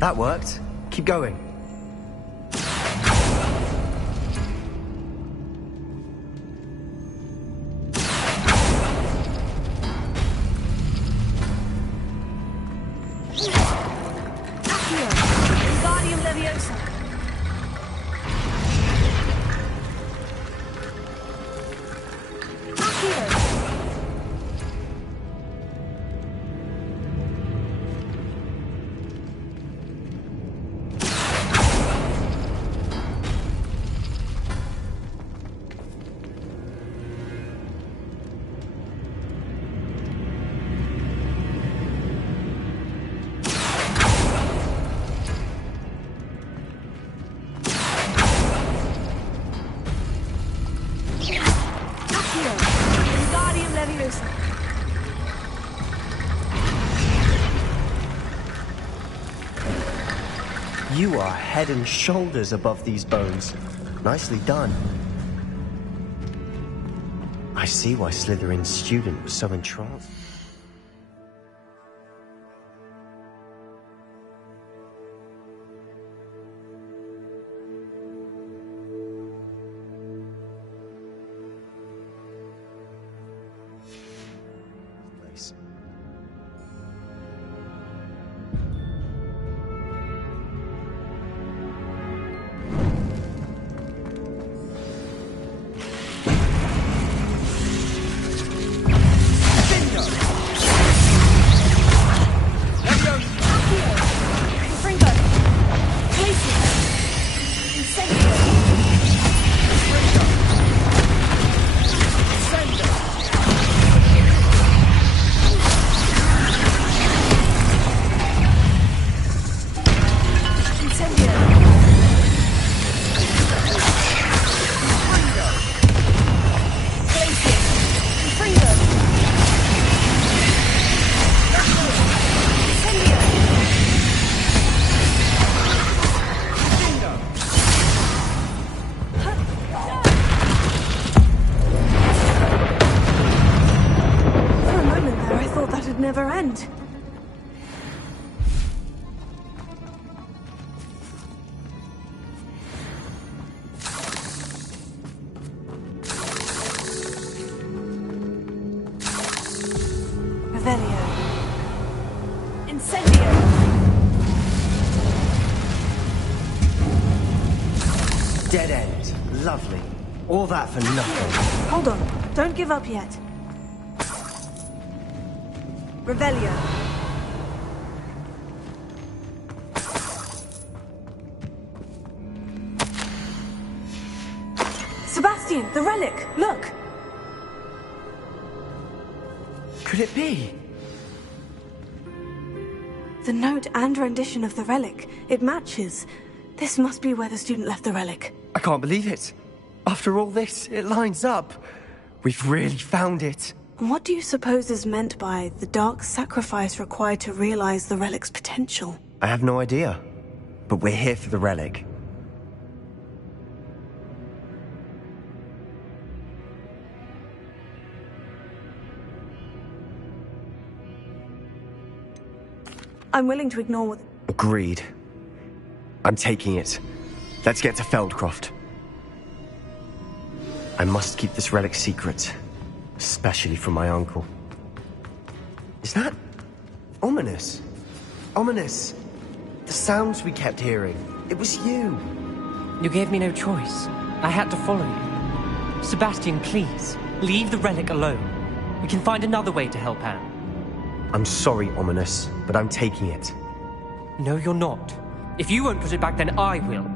That worked. Keep going. You are head and shoulders above these bones. Nicely done. I see why Slytherin's student was so entranced. dead end. Lovely. All that for nothing. Hold on. Don't give up yet. Revelio. Sebastian, the relic! Look! Could it be? The note and rendition of the relic. It matches. This must be where the student left the relic. I can't believe it. After all this, it lines up. We've really found it. What do you suppose is meant by the dark sacrifice required to realize the relic's potential? I have no idea. But we're here for the relic. I'm willing to ignore what... Agreed. I'm taking it. Let's get to Feldcroft. I must keep this relic secret. Especially from my uncle. Is that... ominous? Ominous! The sounds we kept hearing. It was you. You gave me no choice. I had to follow you. Sebastian, please, leave the relic alone. We can find another way to help Anne. I'm sorry, Ominous, but I'm taking it. No, you're not. If you won't put it back, then I will.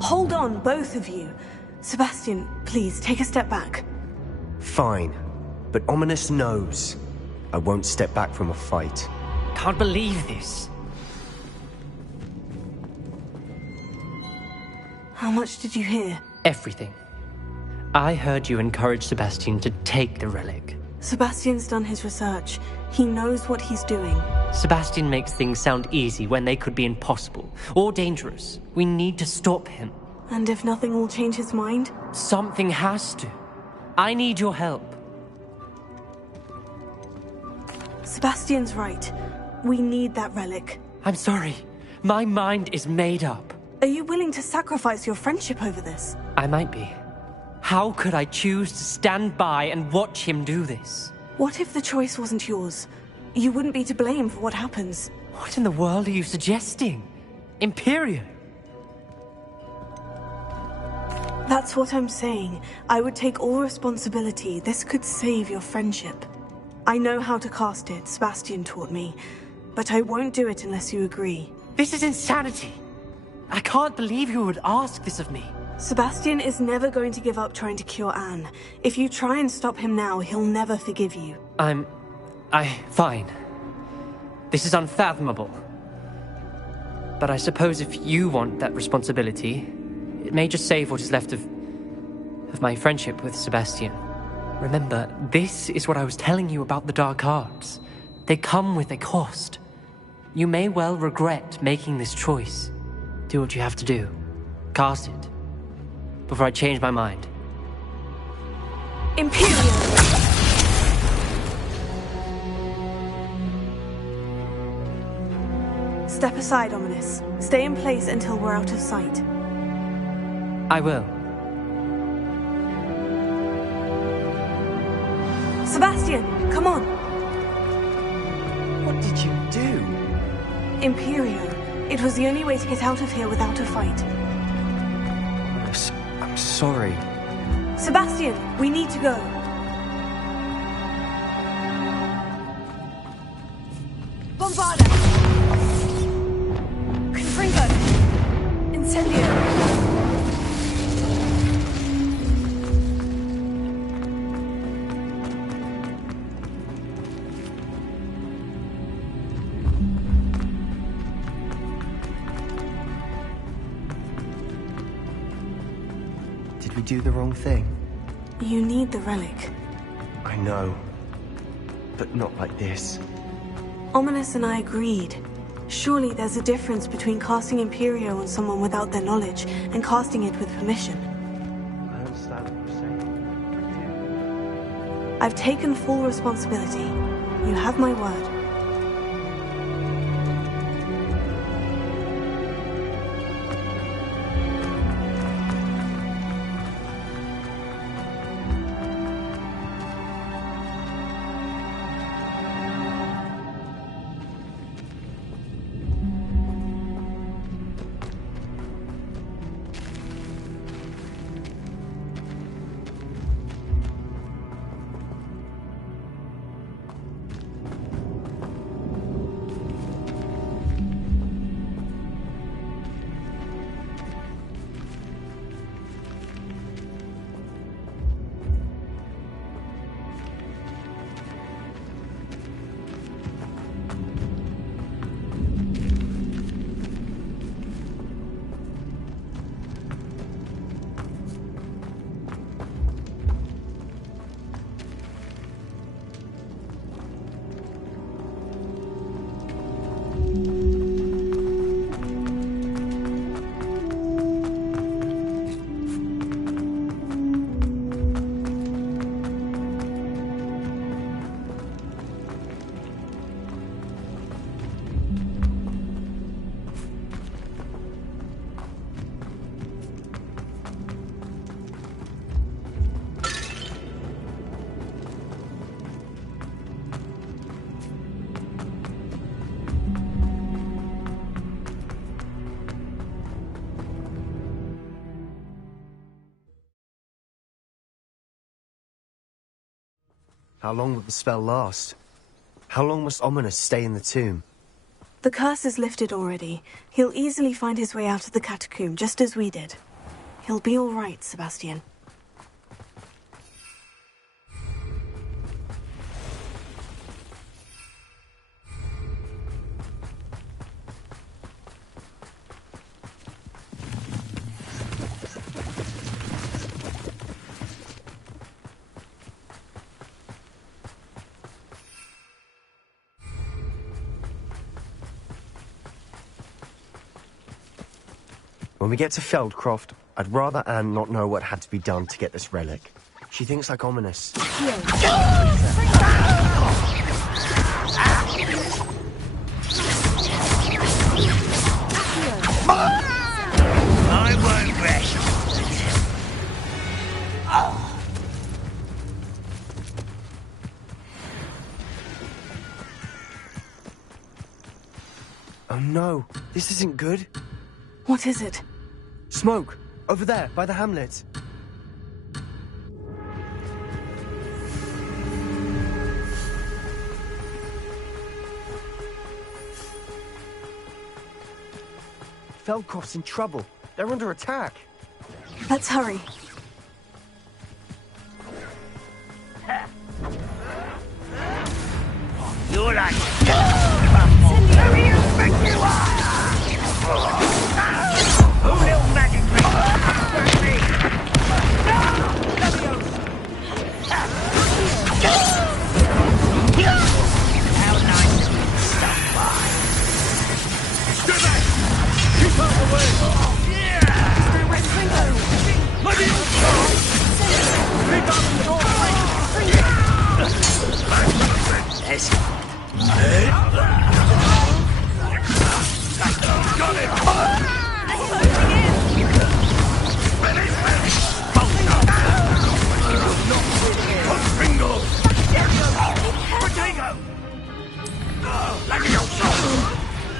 Hold on, both of you. Sebastian, please, take a step back. Fine. But Ominous knows. I won't step back from a fight. Can't believe this. How much did you hear? Everything. I heard you encourage Sebastian to take the relic. Sebastian's done his research. He knows what he's doing. Sebastian makes things sound easy when they could be impossible or dangerous. We need to stop him. And if nothing will change his mind? Something has to. I need your help. Sebastian's right. We need that relic. I'm sorry. My mind is made up. Are you willing to sacrifice your friendship over this? I might be. How could I choose to stand by and watch him do this? What if the choice wasn't yours? You wouldn't be to blame for what happens. What in the world are you suggesting? Imperium? That's what I'm saying. I would take all responsibility. This could save your friendship. I know how to cast it, Sebastian taught me. But I won't do it unless you agree. This is insanity. I can't believe you would ask this of me. Sebastian is never going to give up trying to cure Anne. If you try and stop him now, he'll never forgive you. Fine. This is unfathomable. But I suppose if you want that responsibility, it may just save what is left of my friendship with Sebastian. Remember, this is what I was telling you about the dark arts. They come with a cost. You may well regret making this choice. Do what you have to do. Cast it. Before I change my mind. Imperium! Step aside, Ominous. Stay in place until we're out of sight. I will. Sebastian, come on! What did you do? Imperio. It was the only way to get out of here without a fight. I'm sorry. Sebastian, we need to go. Bombarda! Confringo! Incendio! Did we do the wrong thing? You need the relic. I know. But not like this. Ominous and I agreed. Surely there's a difference between casting Imperio on someone without their knowledge and casting it with permission. I understand what you're saying. I've taken full responsibility. You have my word. How long will the spell last? How long must Ominous stay in the tomb? The curse is lifted already. He'll easily find his way out of the catacomb, just as we did. He'll be all right, Sebastian. When we get to Feldcroft, I'd rather Anne not know what had to be done to get this relic. She thinks like Ominous. I won't rest. Oh no, this isn't good. What is it? Smoke! Over there, by the hamlet. Feldcroft's in trouble. They're under attack. Let's hurry. You're like... Who do you think you are? Who little magic me? How nice of you to stop by. Stay back! Keep out of the way! Stay away from me! Let me out! Pick up the door! There's... Got it! Bingo! Potato! Let me out!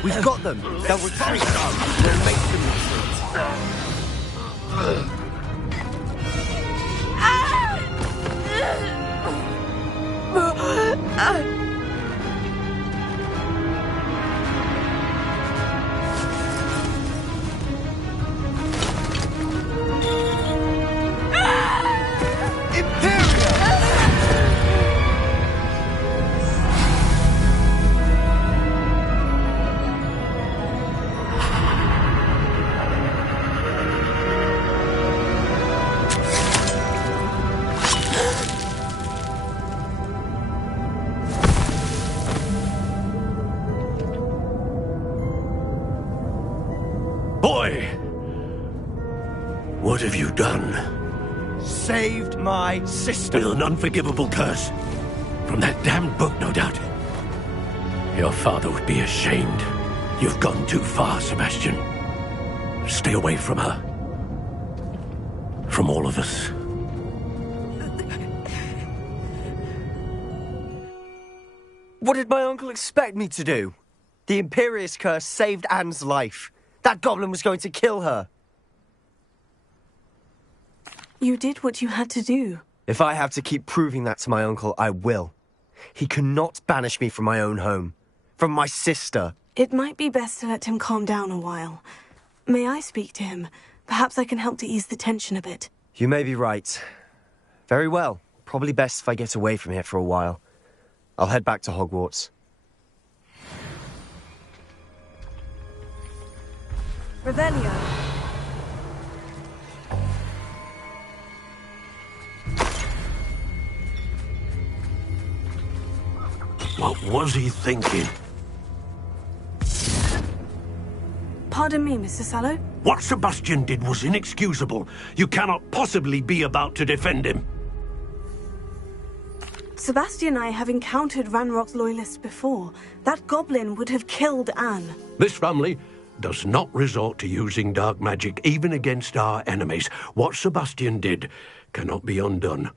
We've got them. They'll retreat. We'll make them retreat. Boy! What have you done? Saved my sister. With an unforgivable curse. From that damned book, no doubt. Your father would be ashamed. You've gone too far, Sebastian. Stay away from her. From all of us. What did my uncle expect me to do? The Imperious curse saved Anne's life. That goblin was going to kill her. You did what you had to do. If I have to keep proving that to my uncle, I will. He cannot banish me from my own home. From my sister. It might be best to let him calm down a while. May I speak to him? Perhaps I can help to ease the tension a bit. You may be right. Very well. Probably best if I get away from here for a while. I'll head back to Hogwarts. Revelio. What was he thinking? Pardon me, Mr. Sallow. What Sebastian did was inexcusable. You cannot possibly be about to defend him. Sebastian and I have encountered Ranrock's loyalists before. That goblin would have killed Anne. This family does not resort to using dark magic even against our enemies. What Sebastian did cannot be undone.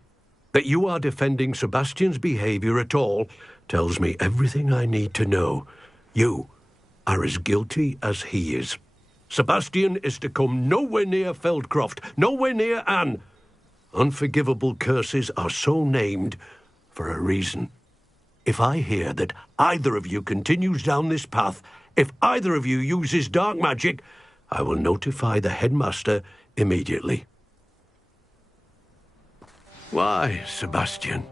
That you are defending Sebastian's behavior at all tells me everything I need to know. You are as guilty as he is. Sebastian is to come nowhere near Feldcroft, nowhere near Anne. Unforgivable curses are so named for a reason. If I hear that either of you continues down this path, if either of you uses dark magic, I will notify the headmaster immediately. Why, Sebastian?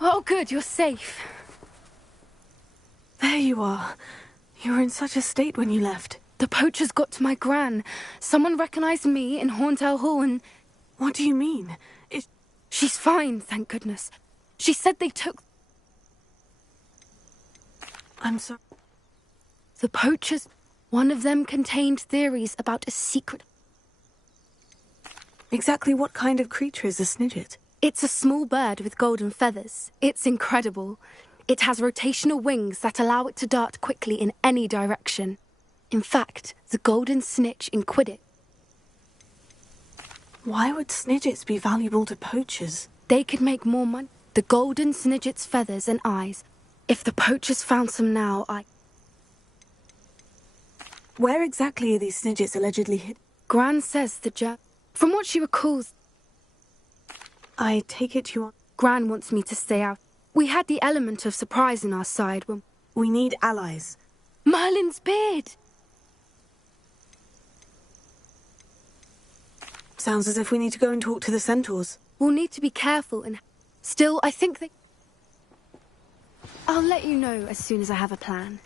Oh, good, you're safe. There you are. You were in such a state when you left. The poachers got to my gran. Someone recognized me in Horndale Hall and... What do you mean? She's fine, thank goodness. She said they took... I'm sorry. The poachers... One of them contained theories about a secret... Exactly what kind of creature is a snidget? It's a small bird with golden feathers. It's incredible. It has rotational wings that allow it to dart quickly in any direction. In fact, the golden snitch in Quidditch. Why would snidgets be valuable to poachers? They could make more money. The golden snidget's feathers and eyes. If the poachers found some now, Where exactly are these snidgets allegedly hid? Gran says the From what she recalls... I take it you want... Gran wants me to stay out. We had the element of surprise on our side when... We need allies. Merlin's beard! Sounds as if we need to go and talk to the centaurs. We'll need to be careful and... Still, I think they... I'll let you know as soon as I have a plan.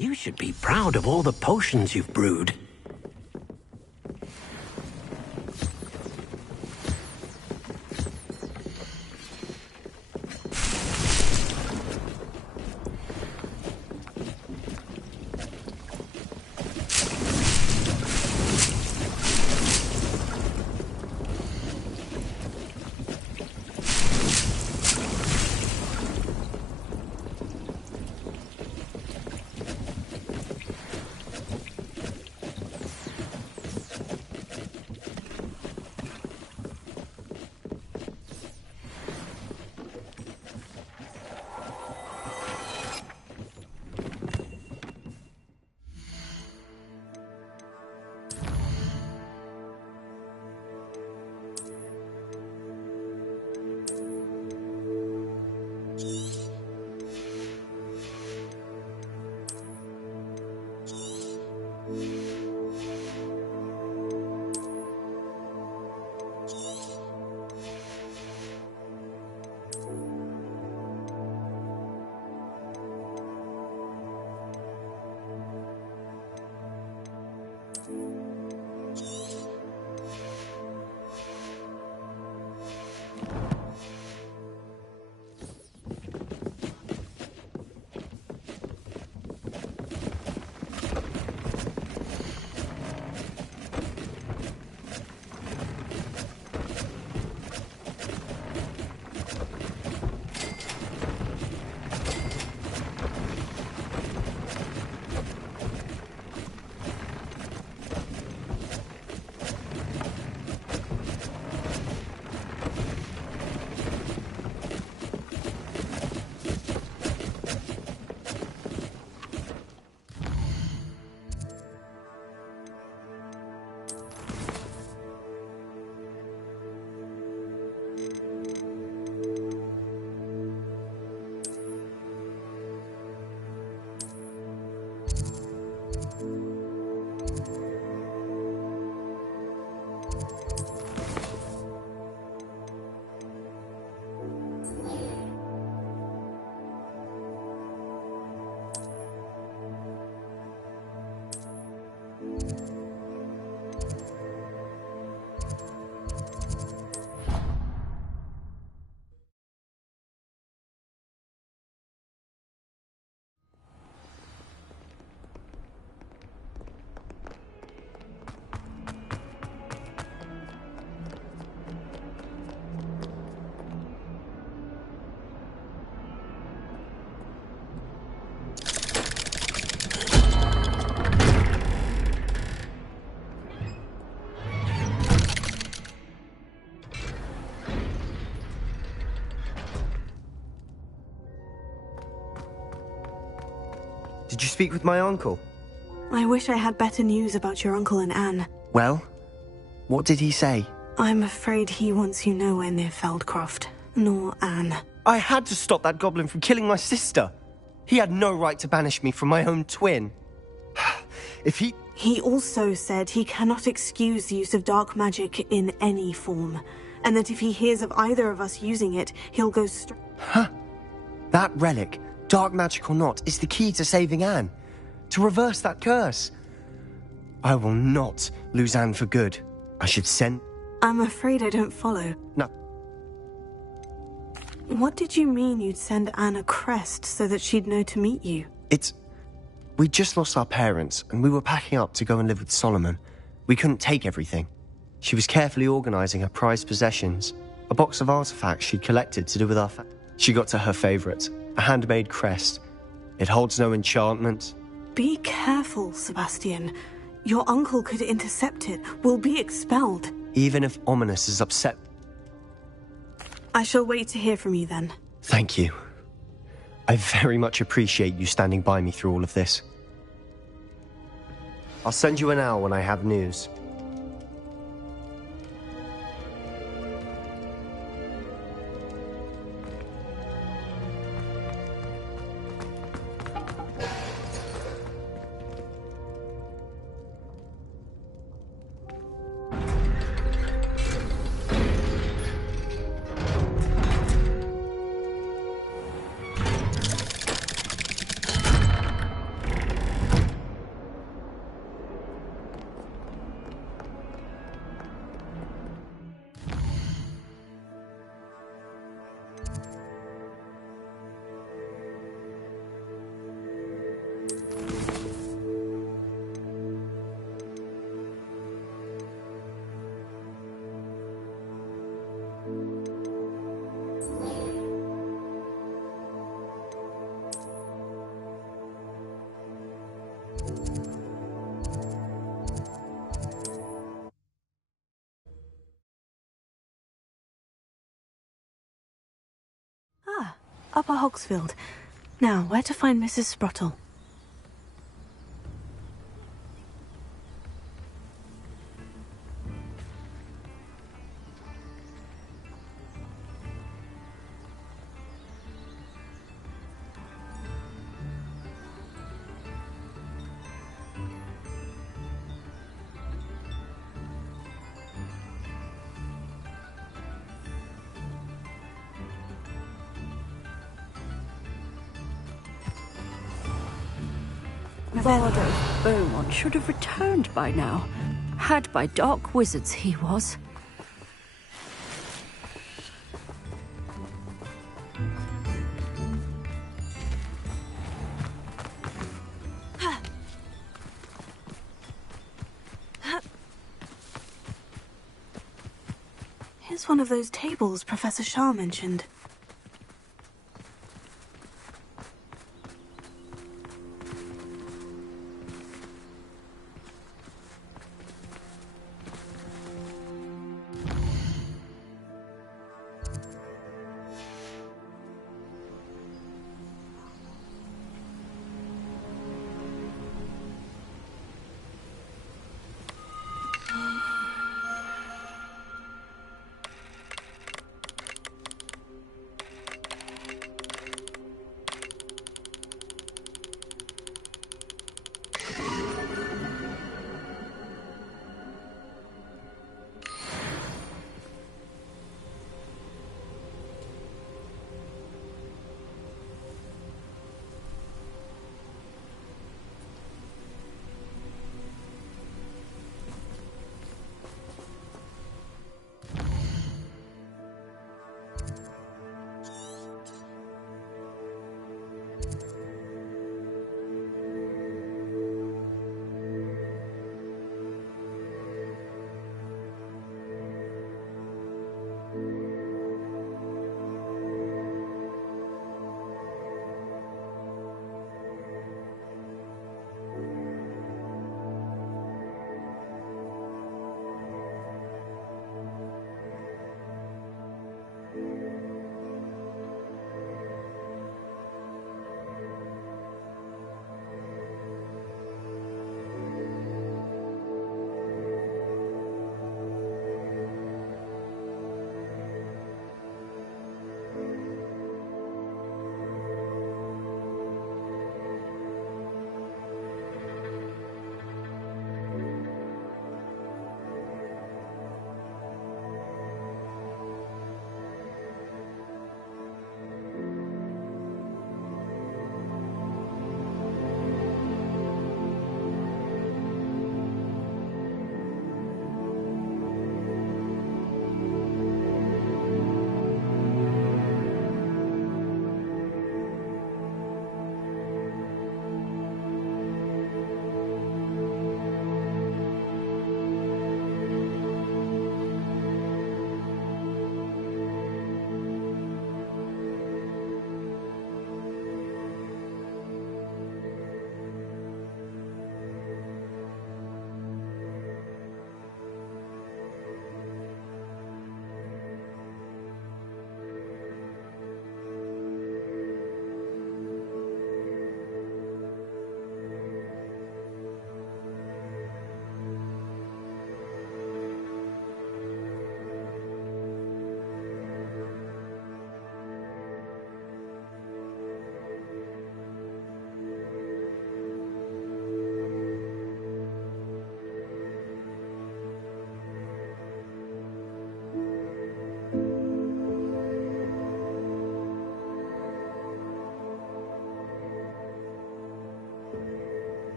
You should be proud of all the potions you've brewed. Did you speak with my uncle? I wish I had better news about your uncle and Anne. Well, what did he say? I'm afraid he wants you nowhere near Feldcroft, nor Anne. I had to stop that goblin from killing my sister. He had no right to banish me from my own twin. If he... He also said he cannot excuse the use of dark magic in any form, and that if he hears of either of us using it, he'll go straight... Huh? That relic, dark magic or not, is the key to saving Anne. To reverse that curse. I will not lose Anne for good. I should send... I'm afraid I don't follow. No. What did you mean you'd send Anne a crest so that she'd know to meet you? We just lost our parents, and we were packing up to go and live with Solomon. We couldn't take everything. She was carefully organising her prized possessions, a box of artifacts she'd collected to do with our She got to her favourite, a handmade crest. It holds no enchantment. Be careful, Sebastian. Your uncle could intercept it. We'll be expelled. Even if Ominous is upset... I shall wait to hear from you then. Thank you. I very much appreciate you standing by me through all of this. I'll send you an hour when I have news. Upper Hogsfield. Now, where to find Mrs. Sprottle? Veldo Beaumont should have returned by now. Had by dark wizards he was. Here's one of those tables Professor Shah mentioned.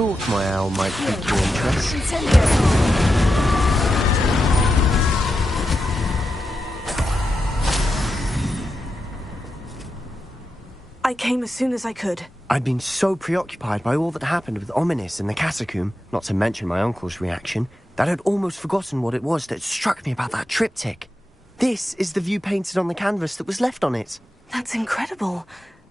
thought my owl might pique your interest. I came as soon as I could. I'd been so preoccupied by all that happened with Ominis in the catacomb, not to mention my uncle's reaction, that I'd almost forgotten what it was that struck me about that triptych. This is the view painted on the canvas that was left on it. That's incredible.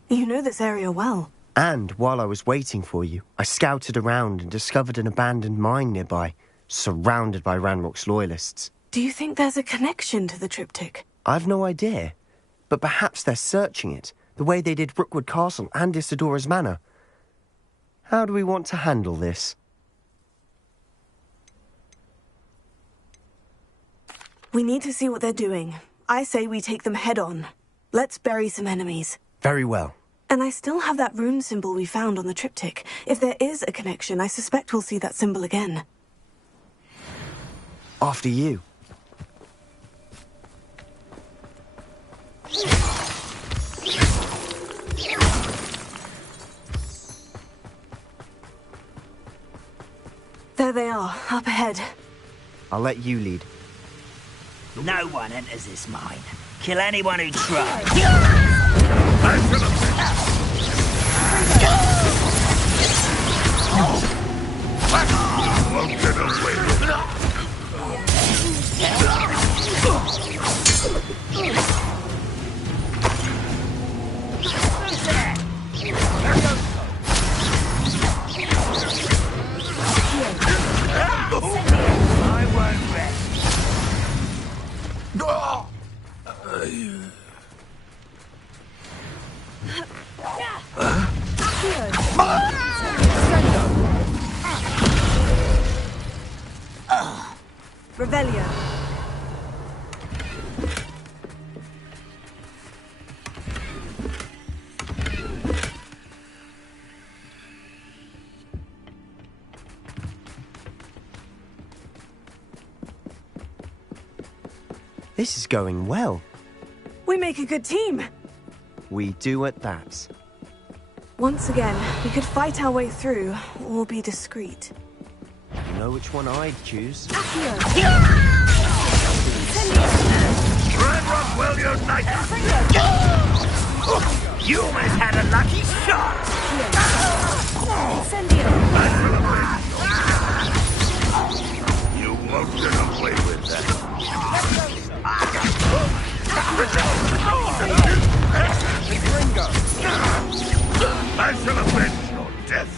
You know this area well. And while I was waiting for you, I scouted around and discovered an abandoned mine nearby, surrounded by Ranrock's loyalists. Do you think there's a connection to the triptych? I've no idea, but perhaps they're searching it, the way they did Rookwood Castle and Isidora's Manor. How do we want to handle this? We need to see what they're doing. I say we take them head on. Let's bury some enemies. Very well. And I still have that rune symbol we found on the triptych. If there is a connection, I suspect we'll see that symbol again. After you. There they are, up ahead. I'll let you lead. No one enters this mine. Kill anyone who tries. Won't get away with it. I won't rest. Revelio. This is going well. We make a good team. We do at that. Once again, we could fight our way through, or be discreet. You know which one I'd choose? Ranrock well united. You almost had a lucky shot. You won't get away with that. I shall avenge your death.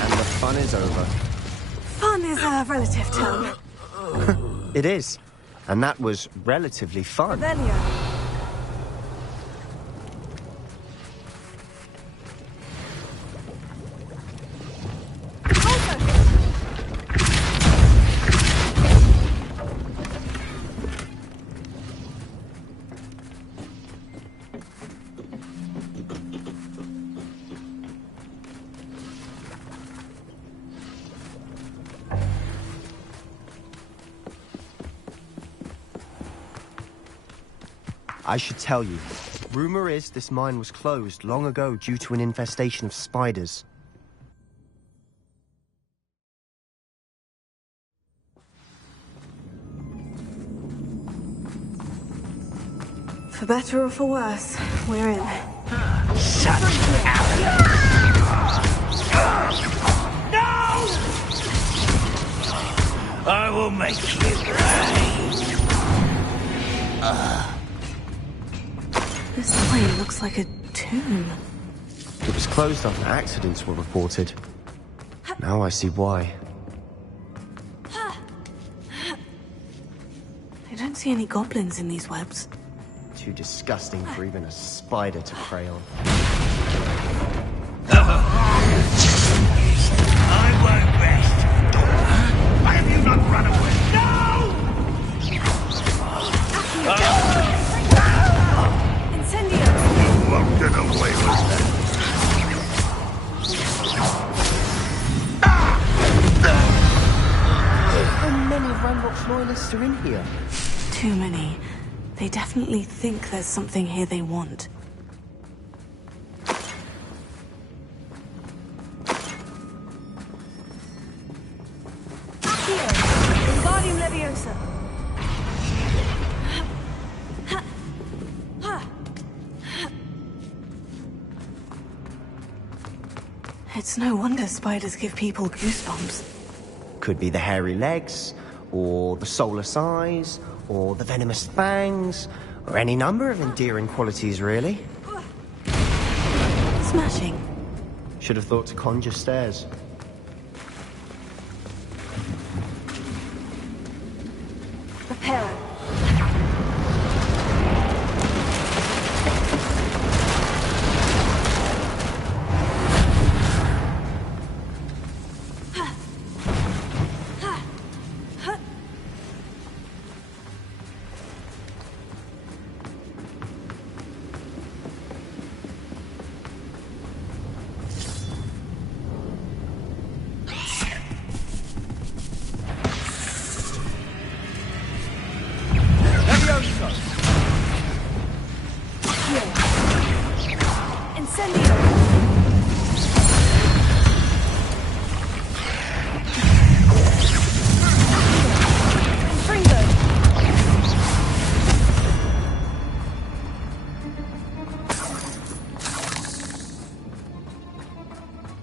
And the fun is over. Fun is a relative term. It is. And that was relatively fun. Revelio. I should tell you. Rumor is this mine was closed long ago due to an infestation of spiders. For better or for worse, we're in. Shut up! No! I will make you pay. This plane looks like a tomb. It was closed after accidents were reported. Now I see why. I don't see any goblins in these webs. Too disgusting for even a spider to prey on. I won't rest. Why have you not run away? No! Incendio! You won't get away with that. How many of Ranrock's loyalists are in here? Too many. They definitely think there's something here they want. It's no wonder spiders give people goosebumps. Could be the hairy legs, or the soulless eyes, or the venomous fangs, or any number of endearing qualities, really. Smashing. Should have thought to conjure stairs. Prepare.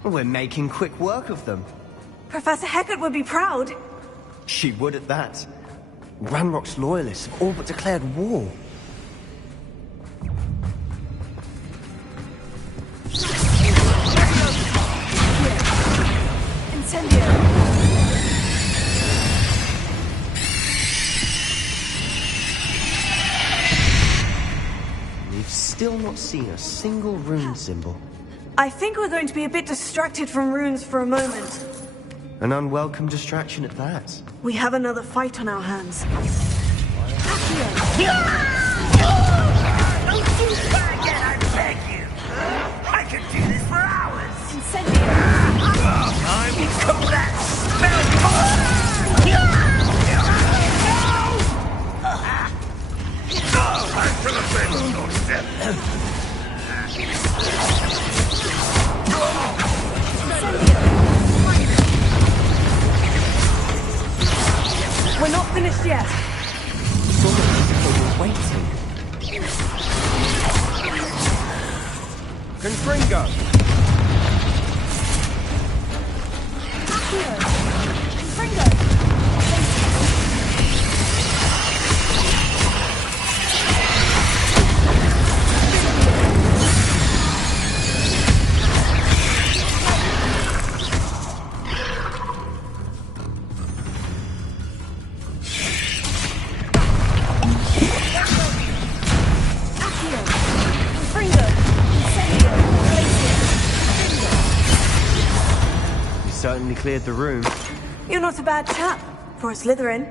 We're making quick work of them. Professor Hecat would be proud. She would at that. Ranrock's loyalists have all but declared war. Incendio. We've still not seen a single rune symbol. I think we're going to be a bit distracted from runes for a moment. An unwelcome distraction at that. We have another fight on our hands. Don't you try again, I beg you! I could do this for hours! Incendio! I will call that spell! I should have been on your step! We're not finished yet. It's almost as if they were waiting. Confringo! Confringo! Certainly cleared the room. You're not a bad chap for a Slytherin.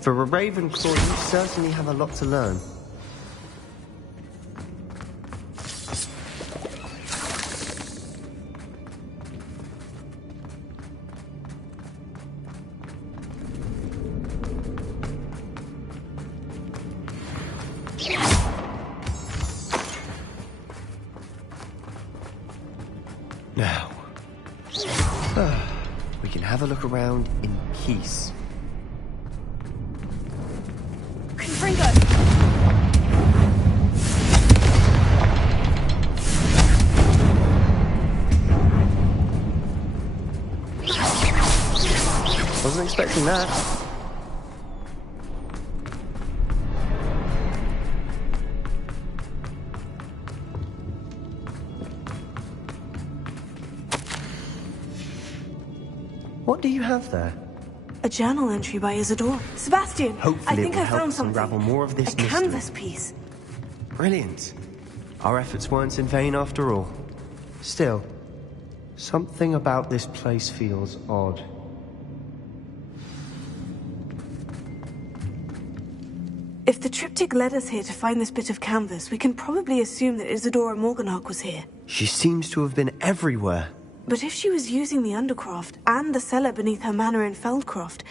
For a Ravenclaw, you certainly have a lot to learn. Now, we can have a look around in peace. Confringo! Wasn't expecting that. What do you have there? A journal entry by Isidore. Sebastian, Hopefully I think it will I help found us something. unravel more of this A mystery. canvas piece. Brilliant. Our efforts weren't in vain after all. Still, something about this place feels odd. If the triptych led us here to find this bit of canvas, we can probably assume that Isidora Morganach was here. She seems to have been everywhere. But if she was using the Undercroft and the cellar beneath her manor in Feldcroft,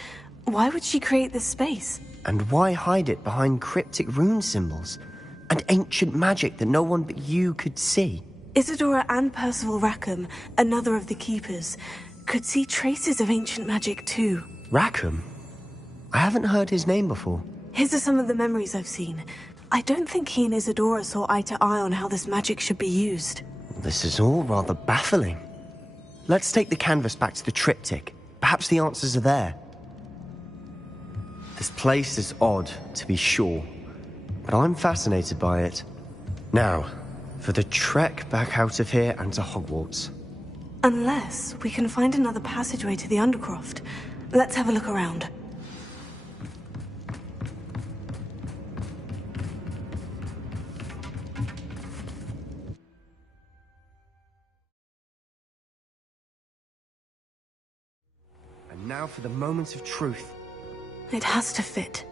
why would she create this space? And why hide it behind cryptic rune symbols and ancient magic that no one but you could see? Isidora and Percival Rackham, another of the Keepers, could see traces of ancient magic too. Rackham? I haven't heard his name before. His are some of the memories I've seen. I don't think he and Isidora saw eye to eye on how this magic should be used. This is all rather baffling. Let's take the canvas back to the triptych. Perhaps the answers are there. This place is odd, to be sure, but I'm fascinated by it. Now, for the trek back out of here and to Hogwarts. Unless we can find another passageway to the Undercroft. Let's have a look around. And now for the moment of truth. It has to fit.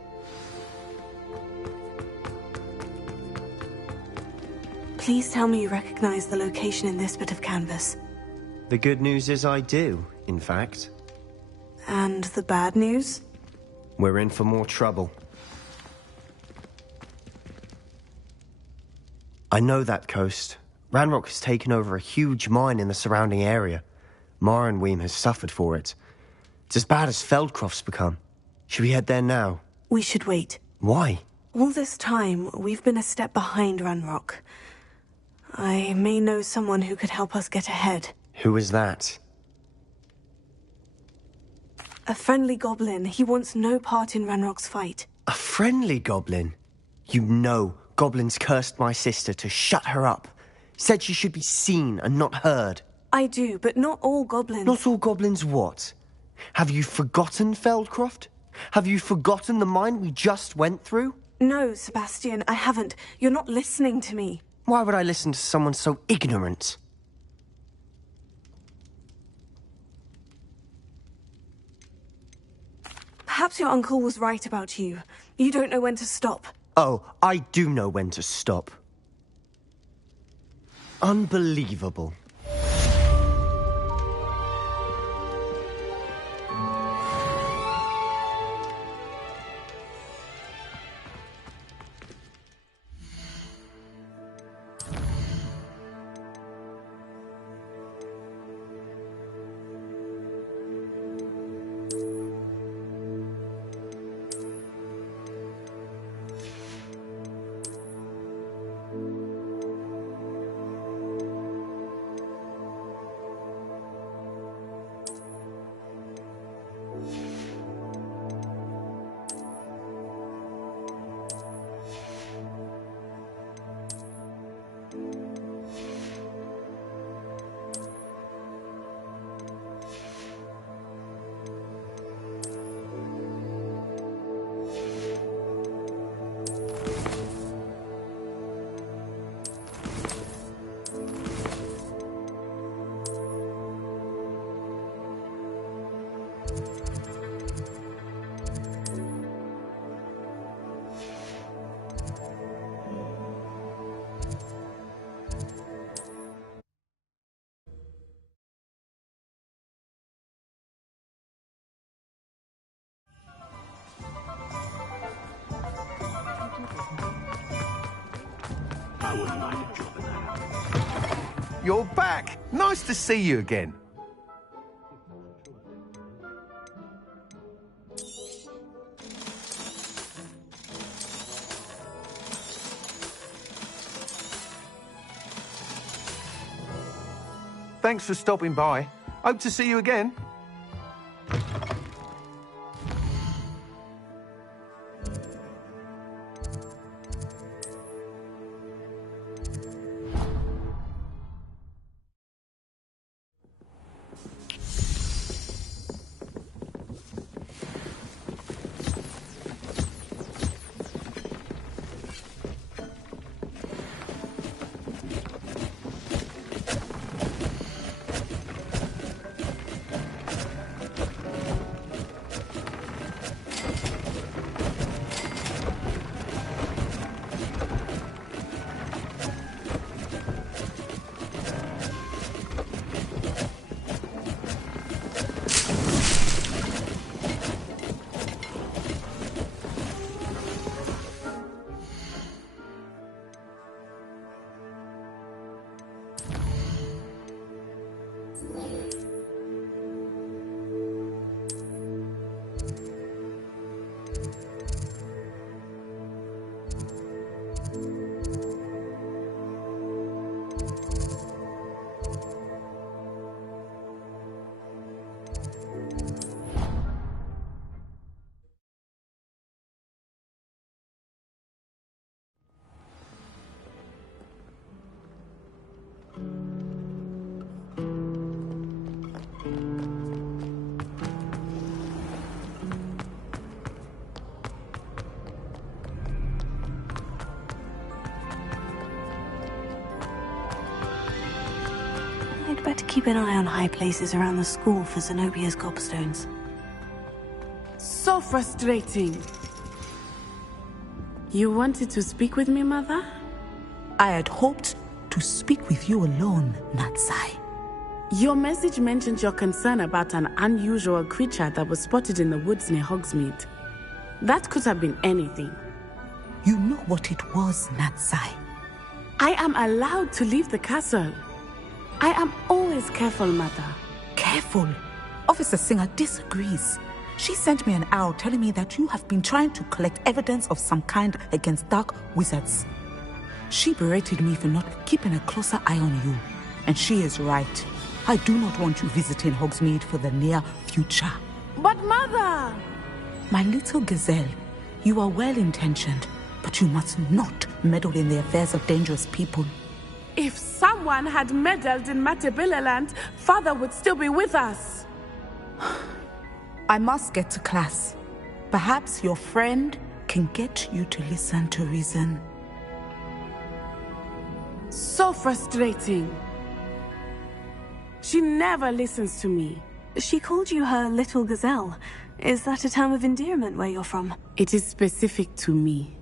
Please tell me you recognize the location in this bit of canvas. The good news is I do, in fact. And the bad news? We're in for more trouble. I know that coast. Ranrock has taken over a huge mine in the surrounding area. Marrenweem has suffered for it. It's as bad as Feldcroft's become. Should we head there now? We should wait. Why? All this time, we've been a step behind Ranrock. I may know someone who could help us get ahead. Who is that? A friendly goblin. He wants no part in Ranrock's fight. A friendly goblin? You know, goblins cursed my sister to shut her up. Said she should be seen and not heard. I do, but not all goblins. Not all goblins what? Have you forgotten Feldcroft? Have you forgotten the mine we just went through? No, Sebastian, I haven't. You're not listening to me. Why would I listen to someone so ignorant? Perhaps your uncle was right about you. You don't know when to stop. Oh, I do know when to stop. Unbelievable. I wouldn't mind a job in that. You're back! Nice to see you again. Thanks for stopping by. Hope to see you again. better keep an eye on high places around the school for Zenobia's gobstones. So frustrating. You wanted to speak with me, Mother? I had hoped to speak with you alone, Natsai. Your message mentioned your concern about an unusual creature that was spotted in the woods near Hogsmeade. That could have been anything. You know what it was, Natsai. I am allowed to leave the castle. I am always careful, Mother. Careful? Officer Singer disagrees. She sent me an owl telling me that you have been trying to collect evidence of some kind against dark wizards. She berated me for not keeping a closer eye on you. And she is right. I do not want you visiting Hogsmeade for the near future. But Mother! My little gazelle, you are well-intentioned, but you must not meddle in the affairs of dangerous people. If someone had meddled in Matabeleland, Father would still be with us. I must get to class. Perhaps your friend can get you to listen to reason. So frustrating. She never listens to me. She called you her little gazelle. Is that a term of endearment where you're from? It is specific to me.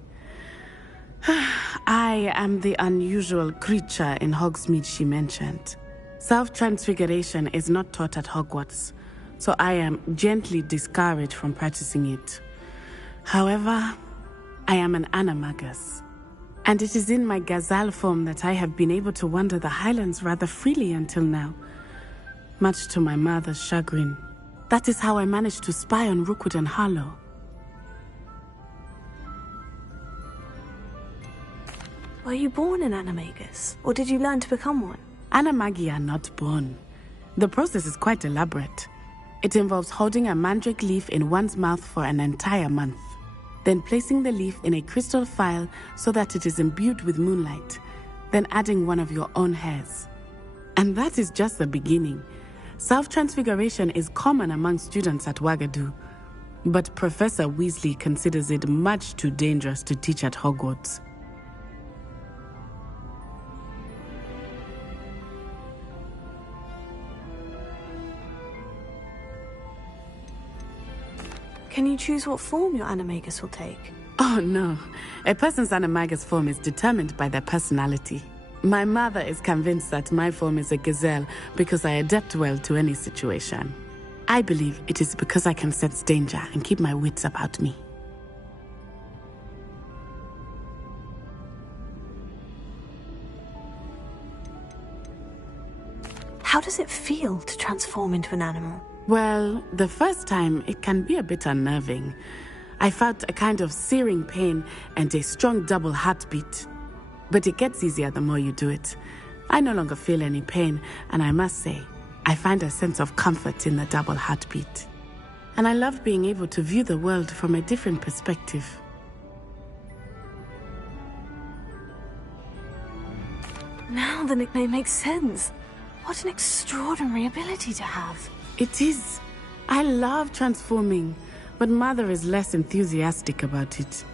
I am the unusual creature in Hogsmeade she mentioned. Self-transfiguration is not taught at Hogwarts, so I am gently discouraged from practicing it. However, I am an animagus, and it is in my gazelle form that I have been able to wander the Highlands rather freely until now, much to my mother's chagrin. That is how I managed to spy on Rookwood and Harlow. Were you born an animagus, or did you learn to become one? Animagi are not born. The process is quite elaborate. It involves holding a mandrake leaf in one's mouth for an entire month, then placing the leaf in a crystal phial so that it is imbued with moonlight, then adding one of your own hairs. And that is just the beginning. Self-transfiguration is common among students at Wagadu, but Professor Weasley considers it much too dangerous to teach at Hogwarts. Can you choose what form your animagus will take? Oh no, a person's animagus form is determined by their personality. My mother is convinced that my form is a gazelle because I adapt well to any situation. I believe it is because I can sense danger and keep my wits about me. How does it feel to transform into an animal? Well, the first time it can be a bit unnerving. I felt a kind of searing pain and a strong double heartbeat. But it gets easier the more you do it. I no longer feel any pain, and I must say, I find a sense of comfort in the double heartbeat. And I love being able to view the world from a different perspective. Now the nickname makes sense. What an extraordinary ability to have. It is. I love transforming, but Mother is less enthusiastic about it.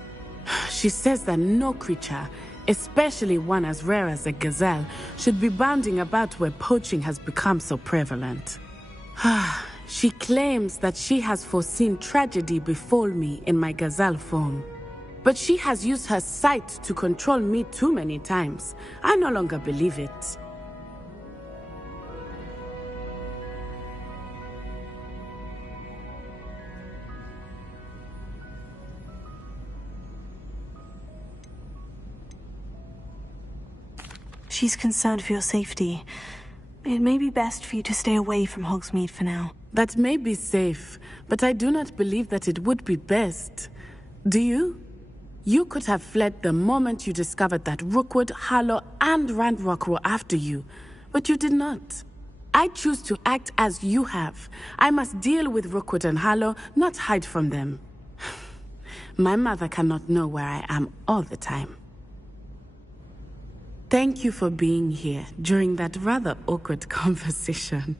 She says that no creature, especially one as rare as a gazelle, should be bounding about where poaching has become so prevalent. She claims that she has foreseen tragedy befall me in my gazelle form. But she has used her sight to control me too many times. I no longer believe it. She's concerned for your safety. It may be best for you to stay away from Hogsmeade for now. That may be safe, but I do not believe that it would be best. Do you? You could have fled the moment you discovered that Rookwood, Harlow, and Ranrock were after you, but you did not. I choose to act as you have. I must deal with Rookwood and Harlow, not hide from them. My mother cannot know where I am all the time. Thank you for being here during that rather awkward conversation.